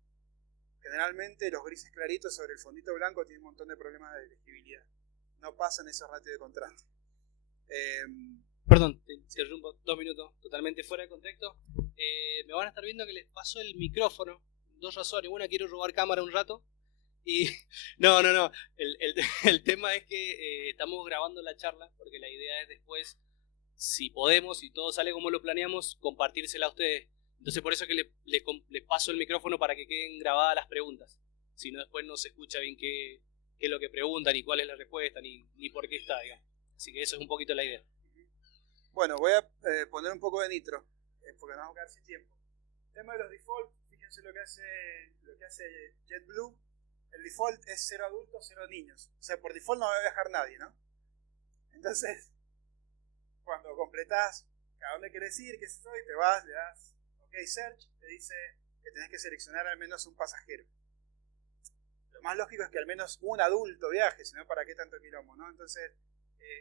generalmente los grises claritos sobre el fondito blanco tienen un montón de problemas de legibilidad. No pasan esos ratios de contraste. Perdón, te interrumpo 2 minutos, totalmente fuera de contexto. Me van a estar viendo que les paso el micrófono. 2 razones. Una, quiero robar cámara un rato. Y no. El tema es que estamos grabando la charla porque la idea es después, si podemos, si todo sale como lo planeamos, compartírsela a ustedes. Entonces por eso es que les paso el micrófono para que queden grabadas las preguntas. Si no, después no se escucha bien qué es lo que preguntan, ni cuál es la respuesta, ni por qué está, digamos. Así que eso es un poquito la idea. Bueno, voy a poner un poco de nitro, porque nos vamos a quedar sin tiempo. El tema de los default, fíjense lo que hace JetBlue. El default es 0 adultos, 0 niños. O sea, por default no va a viajar nadie, ¿no? Entonces, cuando completás a dónde querés ir, qué sé yo, y te vas, le das OK Search, te dice que tenés que seleccionar al menos un pasajero. Lo más lógico es que al menos un adulto viaje, si no, ¿para qué tanto quilombo, no? Entonces,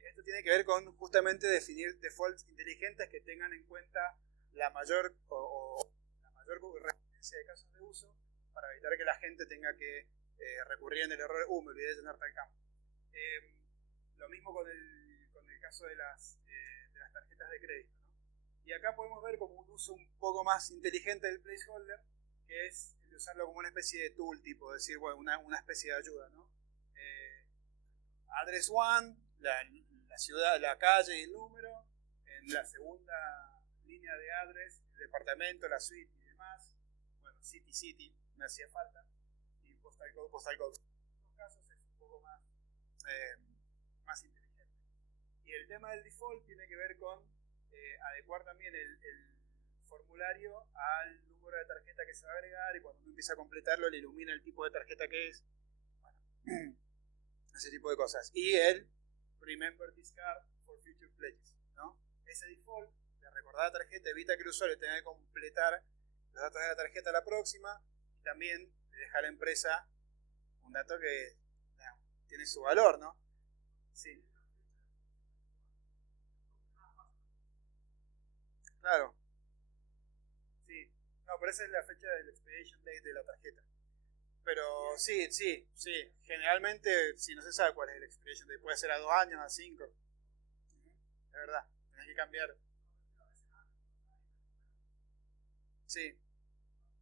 esto tiene que ver con justamente definir defaults inteligentes que tengan en cuenta la mayor recurrencia de casos de uso para evitar que la gente tenga que recurrir en el error, me olvidé de llenar tal campo. Lo mismo con el caso de las tarjetas de crédito, ¿no? Y acá podemos ver como un uso un poco más inteligente del placeholder, que es el de usarlo como una especie de tool tipo, decir, bueno, una especie de ayuda, ¿no? Address 1, la ciudad, la calle y el número. En la segunda línea de address, el departamento, la suite y demás. Bueno, city, me hacía falta. Y postal code. En estos casos es un poco más inteligente. Y el tema del default tiene que ver con adecuar también el formulario al número de tarjeta que se va a agregar, y cuando uno empieza a completarlo le ilumina el tipo de tarjeta que es. Bueno, ese tipo de cosas. Y el Remember this card for future pledges, ¿no? Ese default de recordar la tarjeta evita que el usuario tenga que completar los datos de la tarjeta a la próxima, y también le deja a la empresa un dato que tiene su valor, ¿no? Sí. Claro. Sí. No, pero esa es la fecha del expiration date de la tarjeta. Pero sí. Generalmente, si no se sabe cuál es el expiration date, puede ser a 2 años, a 5. Es verdad, tenés que cambiar. Sí.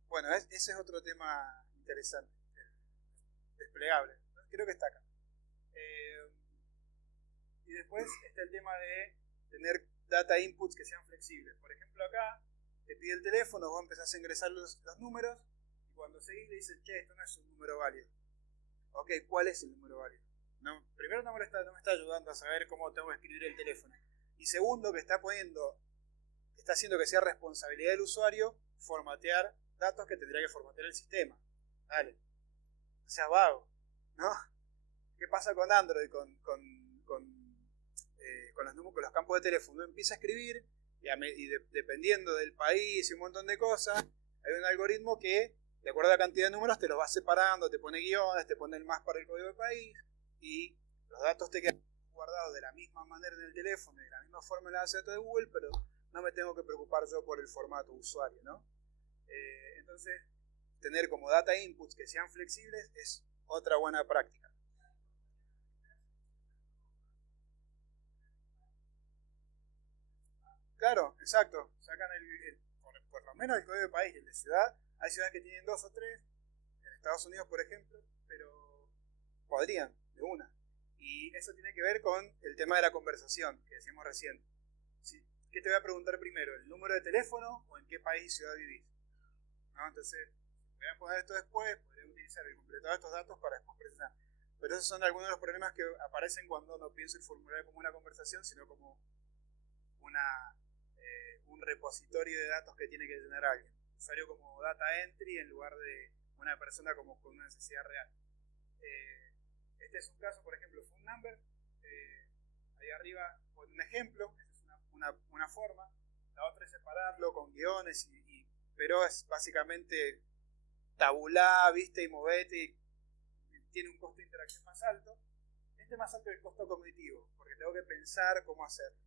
Bueno, ese es otro tema interesante. Desplegable. Creo que está acá. Y después está el tema de tener data inputs que sean flexibles. Por ejemplo, acá te pide el teléfono, vos empezás a ingresar los números, y cuando seguís le dices, che, esto no es un número válido. Ok, ¿cuál es el número válido? No, primero no me está ayudando a saber cómo tengo que escribir el teléfono. Y segundo, que está haciendo que sea responsabilidad del usuario formatear datos que tendría que formatear el sistema. Dale. O sea, vago, ¿no? ¿Qué pasa con Android? Con los campos de teléfono. Uno empieza a escribir y dependiendo del país y un montón de cosas, hay un algoritmo que, de acuerdo a la cantidad de números, te los va separando, te pone guiones, te pone el más para el código de país, y los datos te quedan guardados de la misma manera en el teléfono y de la misma forma en la base de datos de Google, pero no me tengo que preocupar yo por el formato usuario, ¿no? Entonces, tener como data inputs que sean flexibles es otra buena práctica. Claro, exacto. Sacan por lo menos el código de país, el de ciudad. Hay ciudades que tienen 2 o 3, en Estados Unidos por ejemplo, pero podrían, de una. Y eso tiene que ver con el tema de la conversación que decíamos recién. ¿Sí? ¿Qué te voy a preguntar primero? ¿El número de teléfono o en qué país y ciudad vivís? ¿No? Entonces, voy a poner esto después, podría utilizar el completado de estos datos para después precisar. Pero esos son algunos de los problemas que aparecen cuando no pienso el formulario como una conversación, sino como un repositorio de datos que tiene que llenar alguien. Usuario como data entry en lugar de una persona como con una necesidad real. Este es un caso, por ejemplo, phone number. Ahí arriba pone un ejemplo, esa es una forma. La otra es separarlo con guiones y pero es básicamente tabulá, viste, y movete, y tiene un costo de interacción más alto. Este es más alto que el costo cognitivo, porque tengo que pensar cómo hacerlo.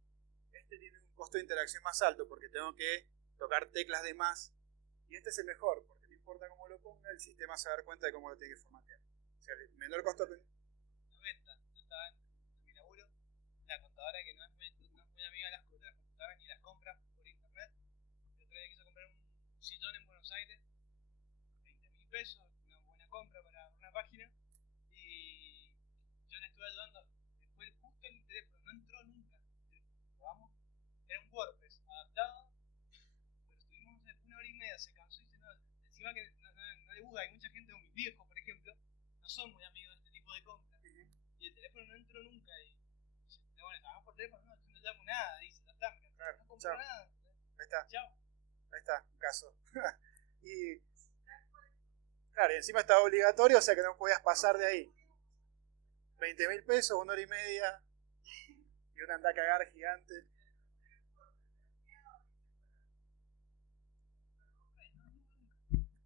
Este tiene un costo de interacción más alto, porque tengo que tocar teclas de más. Y este es el mejor, porque no importa cómo lo ponga, el sistema se va a dar cuenta de cómo lo tiene que formatear. O sea, el menor costo... 90, yo estaba en mi laburo, la contadora que no es muy amiga de las computadoras ni las compras por internet. El otro día quiso comprar un sillón en Buenos Aires, 20.000 pesos, una buena compra para una página, y yo le estuve ayudando. Después justo el teléfono no entró nunca. Probamos, era un WordPress adaptado, pero estuvimos una hora y media, se cansó y dice, no, encima que no le gusta. Hay mucha gente, como mis viejos por ejemplo, no son muy amigos de este tipo de compras, y el teléfono no entró nunca, y dice, bueno, trabajamos por teléfono, no, yo no llamo nada, dice, ya está, Claro, no compro nada. Ahí está. Chao. Ahí está, un caso. Y claro, y encima estaba obligatorio, o sea que no podías pasar de ahí. 20.000 pesos, una hora y media, y una anda a cagar gigante.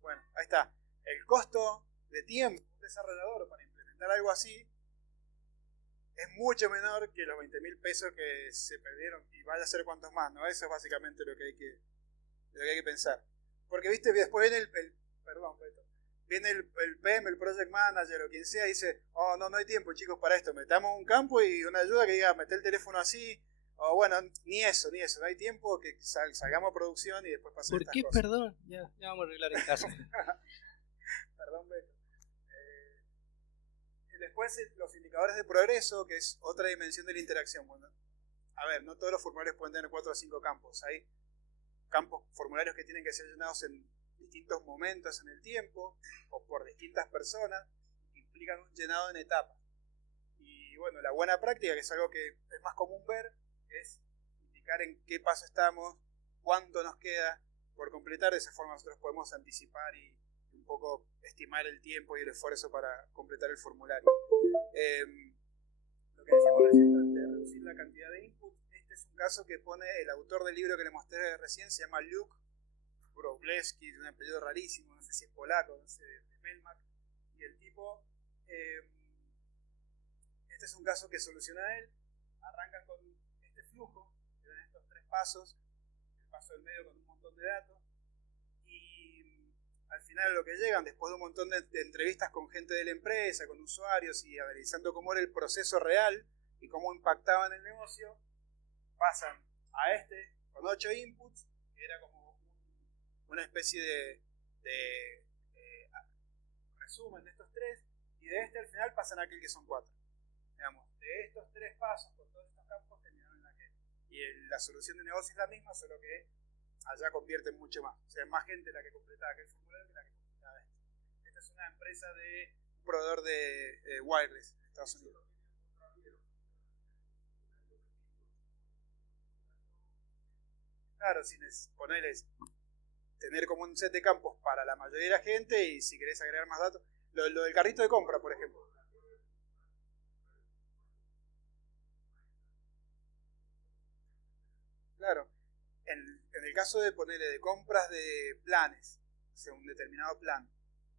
Bueno, ahí está. El costo de tiempo de un desarrollador para implementar algo así es mucho menor que los 20.000 pesos que se perdieron, y vaya a ser cuantos más, ¿no? Eso es básicamente lo que hay que pensar. Porque, viste, después viene viene el PM, el Project Manager o quien sea, y dice, oh, no hay tiempo, chicos, para esto. Metamos un campo y una ayuda que diga, meter el teléfono así, o bueno, ni eso, no hay tiempo, que salgamos a producción y después pasen estas cosas. ¿Por qué perdón? Ya vamos a arreglar el caso. Perdón, Beto. Después los indicadores de progreso, que es otra dimensión de la interacción. Bueno, a ver, no todos los formularios pueden tener 4 o 5 campos. Hay formularios que tienen que ser llenados en distintos momentos en el tiempo o por distintas personas, que implican un llenado en etapas. Y bueno, la buena práctica, que es algo que es más común ver, es indicar en qué paso estamos, cuánto nos queda por completar. De esa forma nosotros podemos anticipar y un poco estimar el tiempo y el esfuerzo para completar el formulario. Lo que decíamos recién de reducir la cantidad de input, este es un caso que pone el autor del libro que le mostré recién, se llama Luke Wroblewski, un apellido rarísimo, no sé si es polaco, no sé, de Melmac, y el tipo, este es un caso que soluciona él. Arrancan con este flujo, que dan estos 3 pasos, el paso del medio con un montón de datos, y al final lo que llegan, después de un montón de entrevistas con gente de la empresa, con usuarios, y analizando cómo era el proceso real y cómo impactaba en el negocio, pasan a este con 8 inputs, que era como una especie de resumen de estos 3, y de este al final pasan a aquel que son 4. Digamos, de estos 3 pasos con todos estos campos terminaron en aquel. Y la solución de negocio es la misma, solo que allá convierten mucho más. O sea, es más gente la que completa aquel formulario que la que completa este. Esta es una empresa de un proveedor de wireless en Estados Unidos. Claro, si ponerles tener como un set de campos para la mayoría de la gente, y si querés agregar más datos, lo del carrito de compra, por ejemplo. Claro, en el caso de ponerle de compras de planes, o sea, un determinado plan,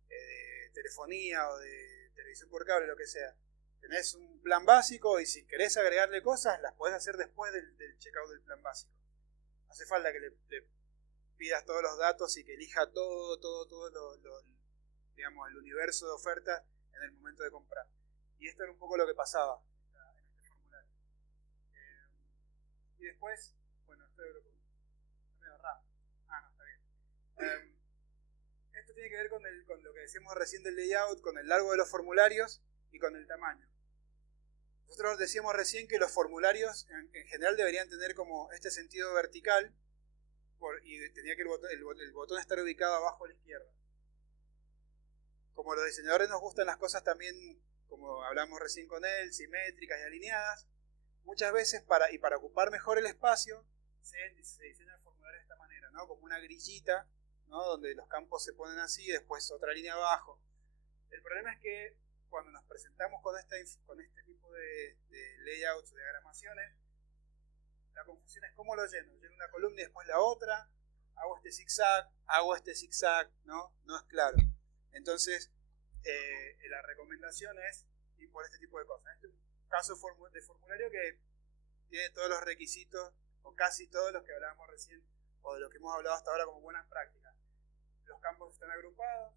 de telefonía o de televisión por cable, lo que sea, tenés un plan básico y si querés agregarle cosas, las podés hacer después del checkout del plan básico. No hace falta que le pidas todos los datos y que elija todo digamos, el universo de ofertas en el momento de comprar. Y esto era un poco lo que pasaba en este formulario. Y después, bueno, esto es medio raro. No, está bien. Esto tiene que ver con lo que decíamos recién del layout, con el largo de los formularios y con el tamaño. Nosotros decíamos recién que los formularios en general deberían tener como este sentido vertical, y tenía que el botón estar ubicado abajo a la izquierda. Como los diseñadores nos gustan las cosas también, como hablamos recién con él, simétricas y alineadas, muchas veces para ocupar mejor el espacio se diseña el formulario de esta manera, ¿no? Como una grillita, ¿no? Donde los campos se ponen así y después otra línea abajo. El problema es que cuando nos presentamos con este tipo de layouts, de diagramaciones, la confusión es cómo lo lleno. Lleno una columna y después la otra. hago este zigzag, ¿no? No es claro. Entonces, la recomendación es ir por este tipo de cosas. Este es un caso de formulario que tiene todos los requisitos, o casi todos los que hablábamos recién, o de lo que hemos hablado hasta ahora como buenas prácticas. Los campos están agrupados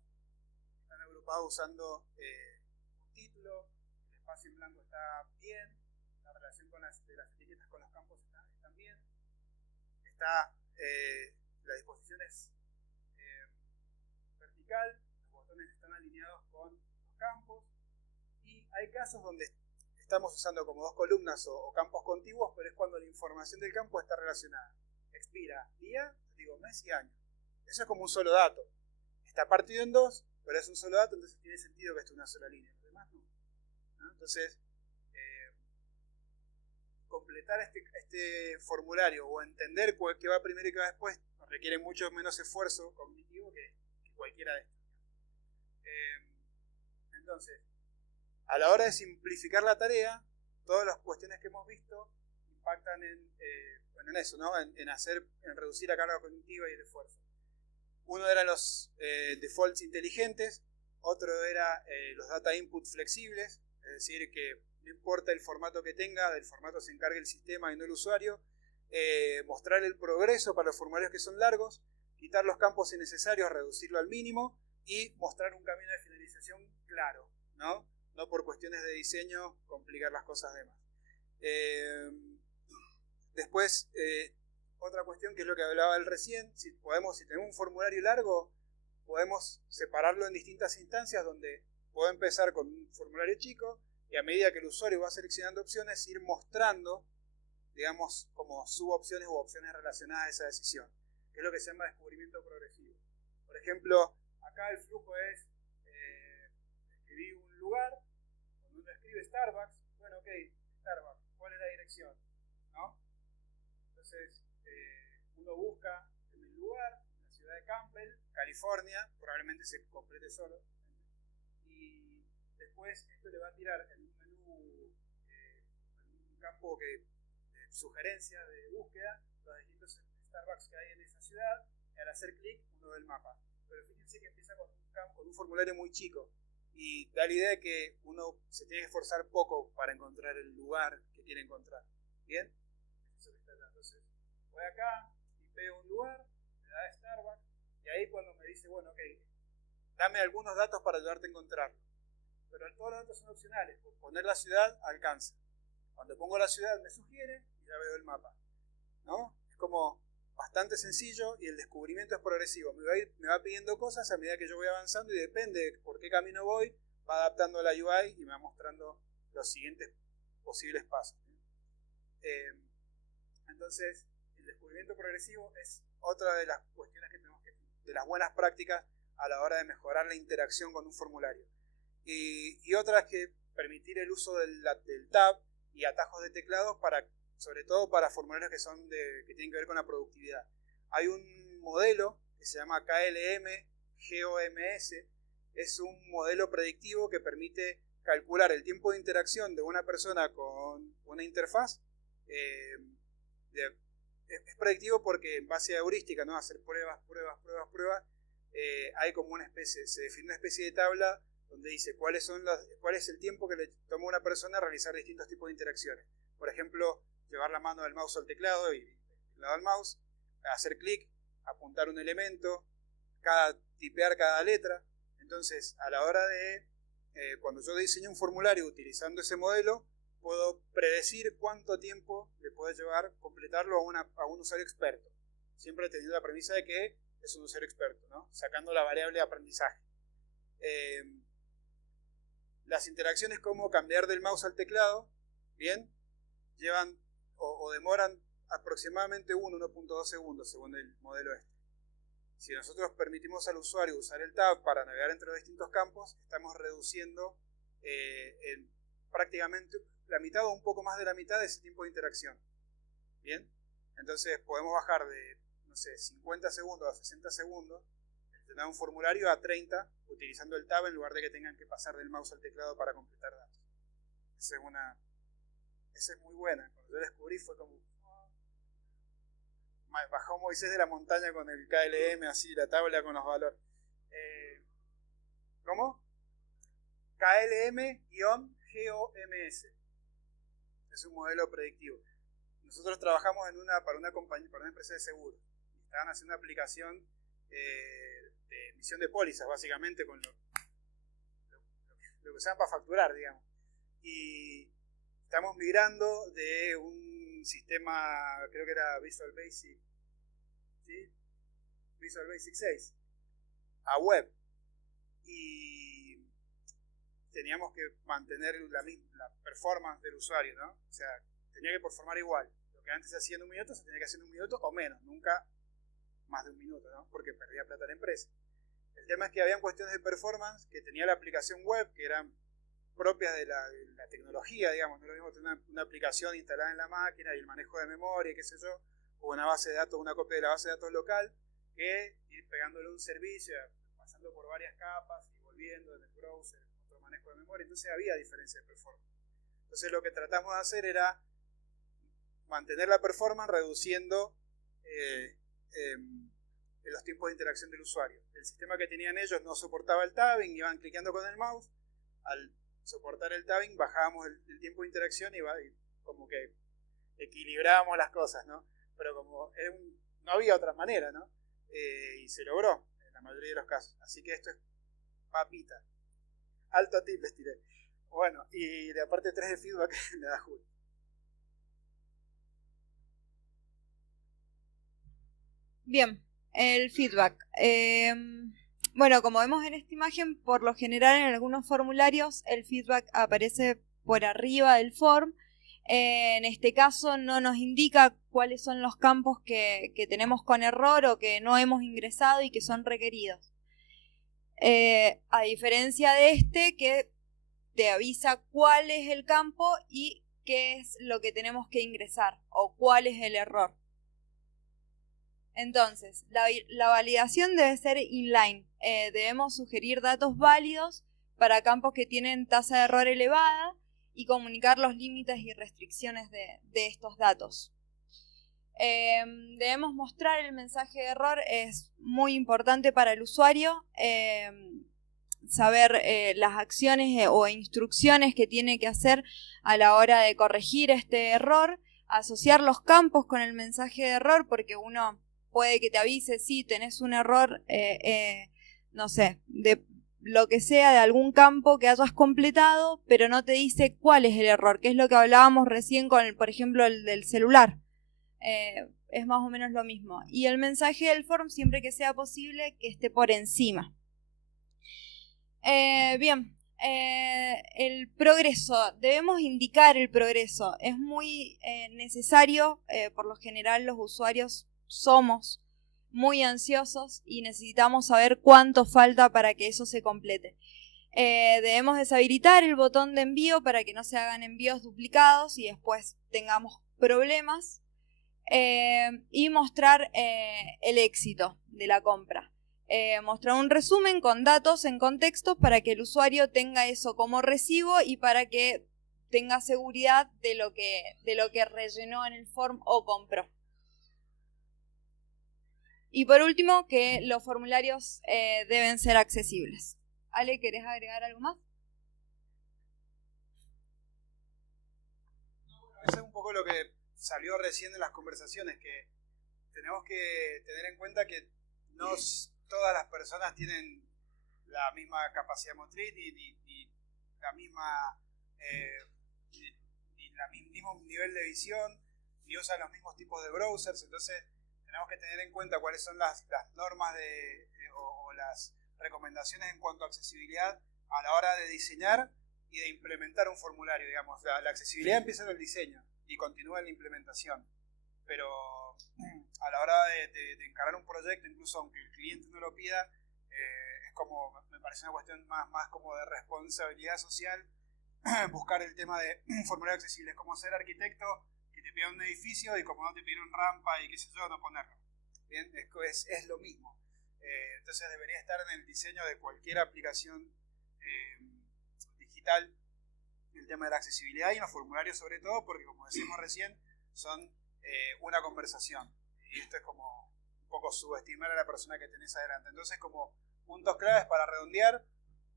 usando un título, el espacio en blanco está bien, la relación de las etiquetas con los campos están bien, la disposición es vertical, los botones están alineados con los campos, y hay casos donde estamos usando como dos columnas o campos contiguos, pero es cuando la información del campo está relacionada. Expira día, digo mes y año. Eso es como un solo dato. Está partido en dos, pero es un solo dato, entonces tiene sentido que esté una sola línea. Los demás no. ¿No? Entonces, completar este formulario o entender qué va primero y qué va después requiere mucho menos esfuerzo cognitivo que cualquiera de estos. Entonces, a la hora de simplificar la tarea, todas las cuestiones que hemos visto impactan en eso, ¿no? En reducir la carga cognitiva y el esfuerzo. Uno eran los defaults inteligentes, otro era los data input flexibles, es decir, que no importa el formato que tenga, del formato se encargue el sistema y no el usuario. Mostrar el progreso para los formularios que son largos, quitar los campos innecesarios, reducirlo al mínimo y mostrar un camino de finalización claro, ¿no? No por cuestiones de diseño complicar las cosas de más. Después, otra cuestión que es lo que hablaba él recién, si tenemos un formulario largo, podemos separarlo en distintas instancias donde puedo empezar con un formulario chico y a medida que el usuario va seleccionando opciones, ir mostrando, digamos, como subopciones u opciones relacionadas a esa decisión, que es lo que se llama descubrimiento progresivo. Por ejemplo, acá el flujo es escribir un lugar, cuando uno escribe Starbucks, bueno, ok, Starbucks, ¿cuál es la dirección? ¿No? Entonces, uno busca en el lugar, en la ciudad de Campbell, California, probablemente se complete solo, y después esto le va a tirar en un menú, en un campo de sugerencias de búsqueda, los distintos Starbucks que hay en esa ciudad, y al hacer clic uno ve el mapa. Pero fíjense que empieza con un formulario muy chico, y da la idea de que uno se tiene que esforzar poco para encontrar el lugar que quiere encontrar. ¿Bien? Eso que está acá. Entonces, voy acá y pego un lugar, me da Starbucks, y ahí cuando me dice, bueno, ok, dame algunos datos para ayudarte a encontrarlo. Pero todos los datos son opcionales. Poner la ciudad alcanza. Cuando pongo la ciudad me sugiere y ya veo el mapa, ¿no? Es como bastante sencillo y el descubrimiento es progresivo. Me va pidiendo cosas a medida que yo voy avanzando y depende por qué camino voy, va adaptando la UI y me va mostrando los siguientes posibles pasos. Entonces, el descubrimiento progresivo es otra de las cuestiones que tenemos de las buenas prácticas a la hora de mejorar la interacción con un formulario. Y otra es que permitir el uso del tab y atajos de teclados sobre todo para formularios que tienen que ver con la productividad. Hay un modelo que se llama KLM-GOMS, es un modelo predictivo que permite calcular el tiempo de interacción de una persona con una interfaz. Es predictivo porque en base a heurística, ¿no? Hacer pruebas, hay como se define una especie de tabla donde dice cuál es el tiempo que le toma a una persona realizar distintos tipos de interacciones. Por ejemplo, llevar la mano del mouse al teclado y del teclado al mouse, hacer clic, apuntar un elemento, tipear cada letra. Entonces, a la hora de, cuando yo diseño un formulario utilizando ese modelo, puedo predecir cuánto tiempo le puede llevar completarlo a un usuario experto. Siempre teniendo la premisa de que es un usuario experto, ¿no? Sacando la variable de aprendizaje. Las interacciones como cambiar del mouse al teclado, bien, llevan o demoran aproximadamente 1.2 segundos según el modelo este. Si nosotros permitimos al usuario usar el tab para navegar entre los distintos campos, estamos reduciendo en prácticamente la mitad o un poco más de la mitad de ese tiempo de interacción. Bien, entonces podemos bajar de, no sé, 50 segundos a 60 segundos, tener un formulario a 30 utilizando el tab en lugar de que tengan que pasar del mouse al teclado para completar datos. Esa es muy buena. Cuando yo la descubrí fue como bajó Moisés de la montaña con el KLM, así, la tabla con los valores. ¿Cómo? KLM-GOMS. Es un modelo predictivo. Nosotros trabajamos para una empresa de seguros. Estaban haciendo una aplicación de emisión de pólizas, básicamente, con lo que usaban para facturar, digamos. Y estamos migrando de un sistema, creo que era Visual Basic, ¿sí? Visual Basic 6, a web. Y teníamos que mantener la performance del usuario, ¿no? O sea, tenía que performar igual. Lo que antes se hacía en 1 minuto, se tenía que hacer en 1 minuto o menos, nunca más de 1 minuto, ¿no? Porque perdía plata la empresa. El tema es que habían cuestiones de performance que tenía la aplicación web, que eran propias de la tecnología, digamos. No es lo mismo tener una aplicación instalada en la máquina y el manejo de memoria, qué sé yo, o una base de datos, una copia de la base de datos local, que ir pegándole un servicio, pasando por varias capas y volviendo en el browser, otro manejo de memoria. Entonces había diferencia de performance. Entonces lo que tratamos de hacer era mantener la performance reduciendo los tiempos de interacción del usuario. El sistema que tenían ellos no soportaba el tabbing, iban clicando con el mouse. Al soportar el tabbing bajábamos el tiempo de interacción y como que equilibrábamos las cosas, ¿no? Pero como no había otra manera, ¿no? Y se logró en la mayoría de los casos. Así que esto es papita. Alto tip les tiré. Bueno, y la parte 3 de feedback le da Julio. Bien, el feedback. Bueno, como vemos en esta imagen, por lo general en algunos formularios el feedback aparece por arriba del form. En este caso no nos indica cuáles son los campos que tenemos con error o que no hemos ingresado y que son requeridos. A diferencia de este, que te avisa cuál es el campo y qué es lo que tenemos que ingresar o cuál es el error. Entonces, la validación debe ser inline. Debemos sugerir datos válidos para campos que tienen tasa de error elevada y comunicar los límites y restricciones de estos datos. Debemos mostrar el mensaje de error, es muy importante para el usuario. Saber las acciones o instrucciones que tiene que hacer a la hora de corregir este error, asociar los campos con el mensaje de error, porque uno puede que te avise si tenés un error, no sé, de lo que sea, de algún campo que hayas completado, pero no te dice cuál es el error, que es lo que hablábamos recién con, por ejemplo, el del celular. Es más o menos lo mismo. Y el mensaje del form, siempre que sea posible, que esté por encima. Bien, el progreso. Debemos indicar el progreso. Es muy necesario, por lo general los usuarios somos muy ansiosos y necesitamos saber cuánto falta para que eso se complete. Debemos deshabilitar el botón de envío para que no se hagan envíos duplicados y después tengamos problemas. Y mostrar el éxito de la compra. Mostrar un resumen con datos en contexto para que el usuario tenga eso como recibo y para que tenga seguridad de lo que rellenó en el form o compró. Y por último, que los formularios deben ser accesibles. Ale, ¿querés agregar algo más? Eso es un poco lo que salió recién de las conversaciones, que tenemos que tener en cuenta que no todas las personas tienen la misma capacidad motriz ni la misma mismo nivel de visión, ni usan los mismos tipos de browsers. Entonces tenemos que tener en cuenta cuáles son las normas o las recomendaciones en cuanto a accesibilidad a la hora de diseñar y de implementar un formulario. Digamos, la accesibilidad empieza en el diseño y continúa en la implementación, pero a la hora de encarar un proyecto, incluso aunque el cliente no lo pida, es como, me parece una cuestión más como de responsabilidad social, buscar el tema de un formulario accesible. Es como ser arquitecto que te pida un edificio y como no te pidieron rampa y qué sé yo, no ponerlo. Bien, es lo mismo. Entonces debería estar en el diseño de cualquier aplicación digital el tema de la accesibilidad, y en los formularios sobre todo, porque como decimos recién, son una conversación y esto es como un poco subestimar a la persona que tenés adelante. Entonces, como puntos claves para redondear,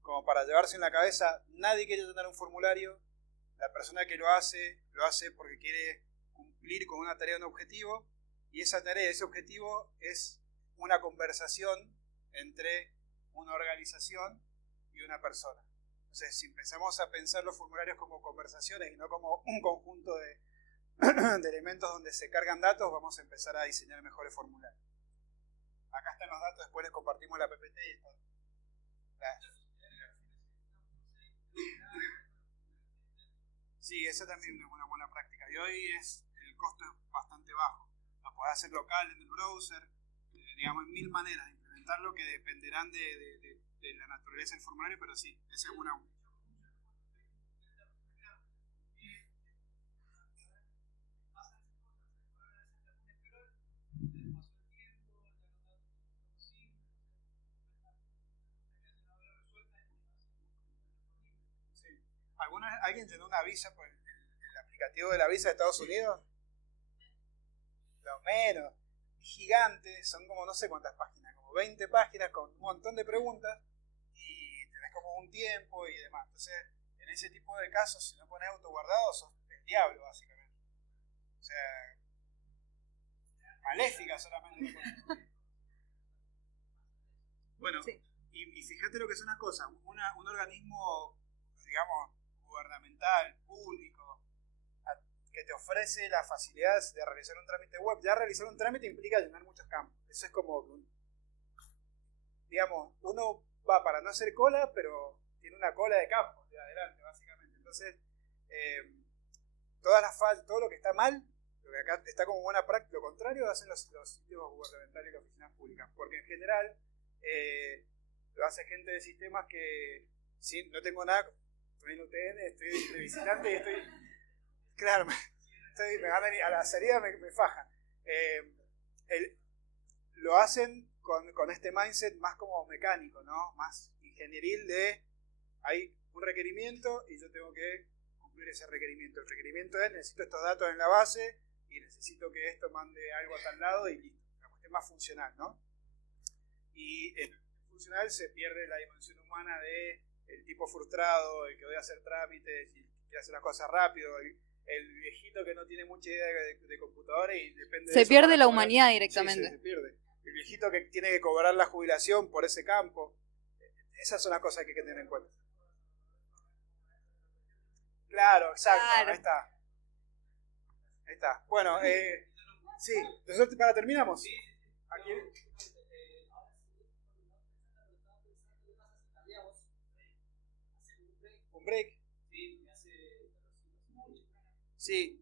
como para llevarse en la cabeza, nadie quiere llenar un formulario. La persona que lo hace porque quiere cumplir con una tarea, un objetivo, y esa tarea, ese objetivo es una conversación entre una organización y una persona. Entonces, si empezamos a pensar los formularios como conversaciones y no como un conjunto de elementos donde se cargan datos, vamos a empezar a diseñar mejores formularios. Acá están los datos, después les compartimos la PPT y está. Sí, esa también es una buena práctica. Y hoy el costo es bastante bajo. Lo podés hacer local en el browser, digamos, hay 1000 maneras de implementarlo que dependerán de la naturaleza del formulario, pero sí, esa es una. ¿Alguien llenó una visa por el aplicativo de la visa de Estados Unidos? Lo menos. Gigante, son como no sé cuántas páginas, como 20 páginas con un montón de preguntas y tenés como un tiempo y demás. Entonces, en ese tipo de casos, si no pones autoguardado, sos el diablo, básicamente. O sea, maléfica solamente. Bueno, sí. Y fíjate lo que son las cosas. Un organismo, digamos, gubernamental, público, que te ofrece la facilidad de realizar un trámite web. Ya realizar un trámite implica llenar muchos campos. Eso es como, digamos, uno va para no hacer cola, pero tiene una cola de campos de adelante, básicamente. Entonces, todo lo que está mal, lo que acá está como buena práctica, lo contrario hacen los sitios gubernamentales y las oficinas públicas. Porque en general, lo hace gente de sistemas que, sí, no tengo nada. Estoy en UTN, estoy de visitante y estoy... Claro, me van a venir a la salida, me fajan. Lo hacen con este mindset más como mecánico, ¿no? Más ingenieril de hay un requerimiento y yo tengo que cumplir ese requerimiento. El requerimiento es necesito estos datos en la base y necesito que esto mande algo a tal lado y listo. La cuestión más funcional, ¿no? Y en funcional se pierde la dimensión humana de el tipo frustrado, el que odia hacer trámites y quiere hacer las cosas rápido, el viejito que no tiene mucha idea de computadora y depende se de pierde la humanidad directamente. Sí, se pierde. El viejito que tiene que cobrar la jubilación por ese campo. Esas son las cosas que hay que tener en cuenta. Claro, exacto, claro. Ahí está. Bueno, sí, nosotros para terminamos. Aquí. Un break. Sí.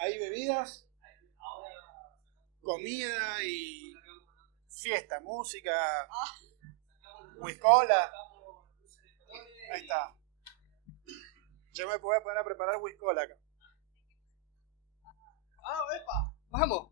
Hay bebidas, comida y fiesta, música, whiskola. Ahí está. Yo me voy a poner a preparar whiskola acá. ¡Ah, epa! ¡Vamos!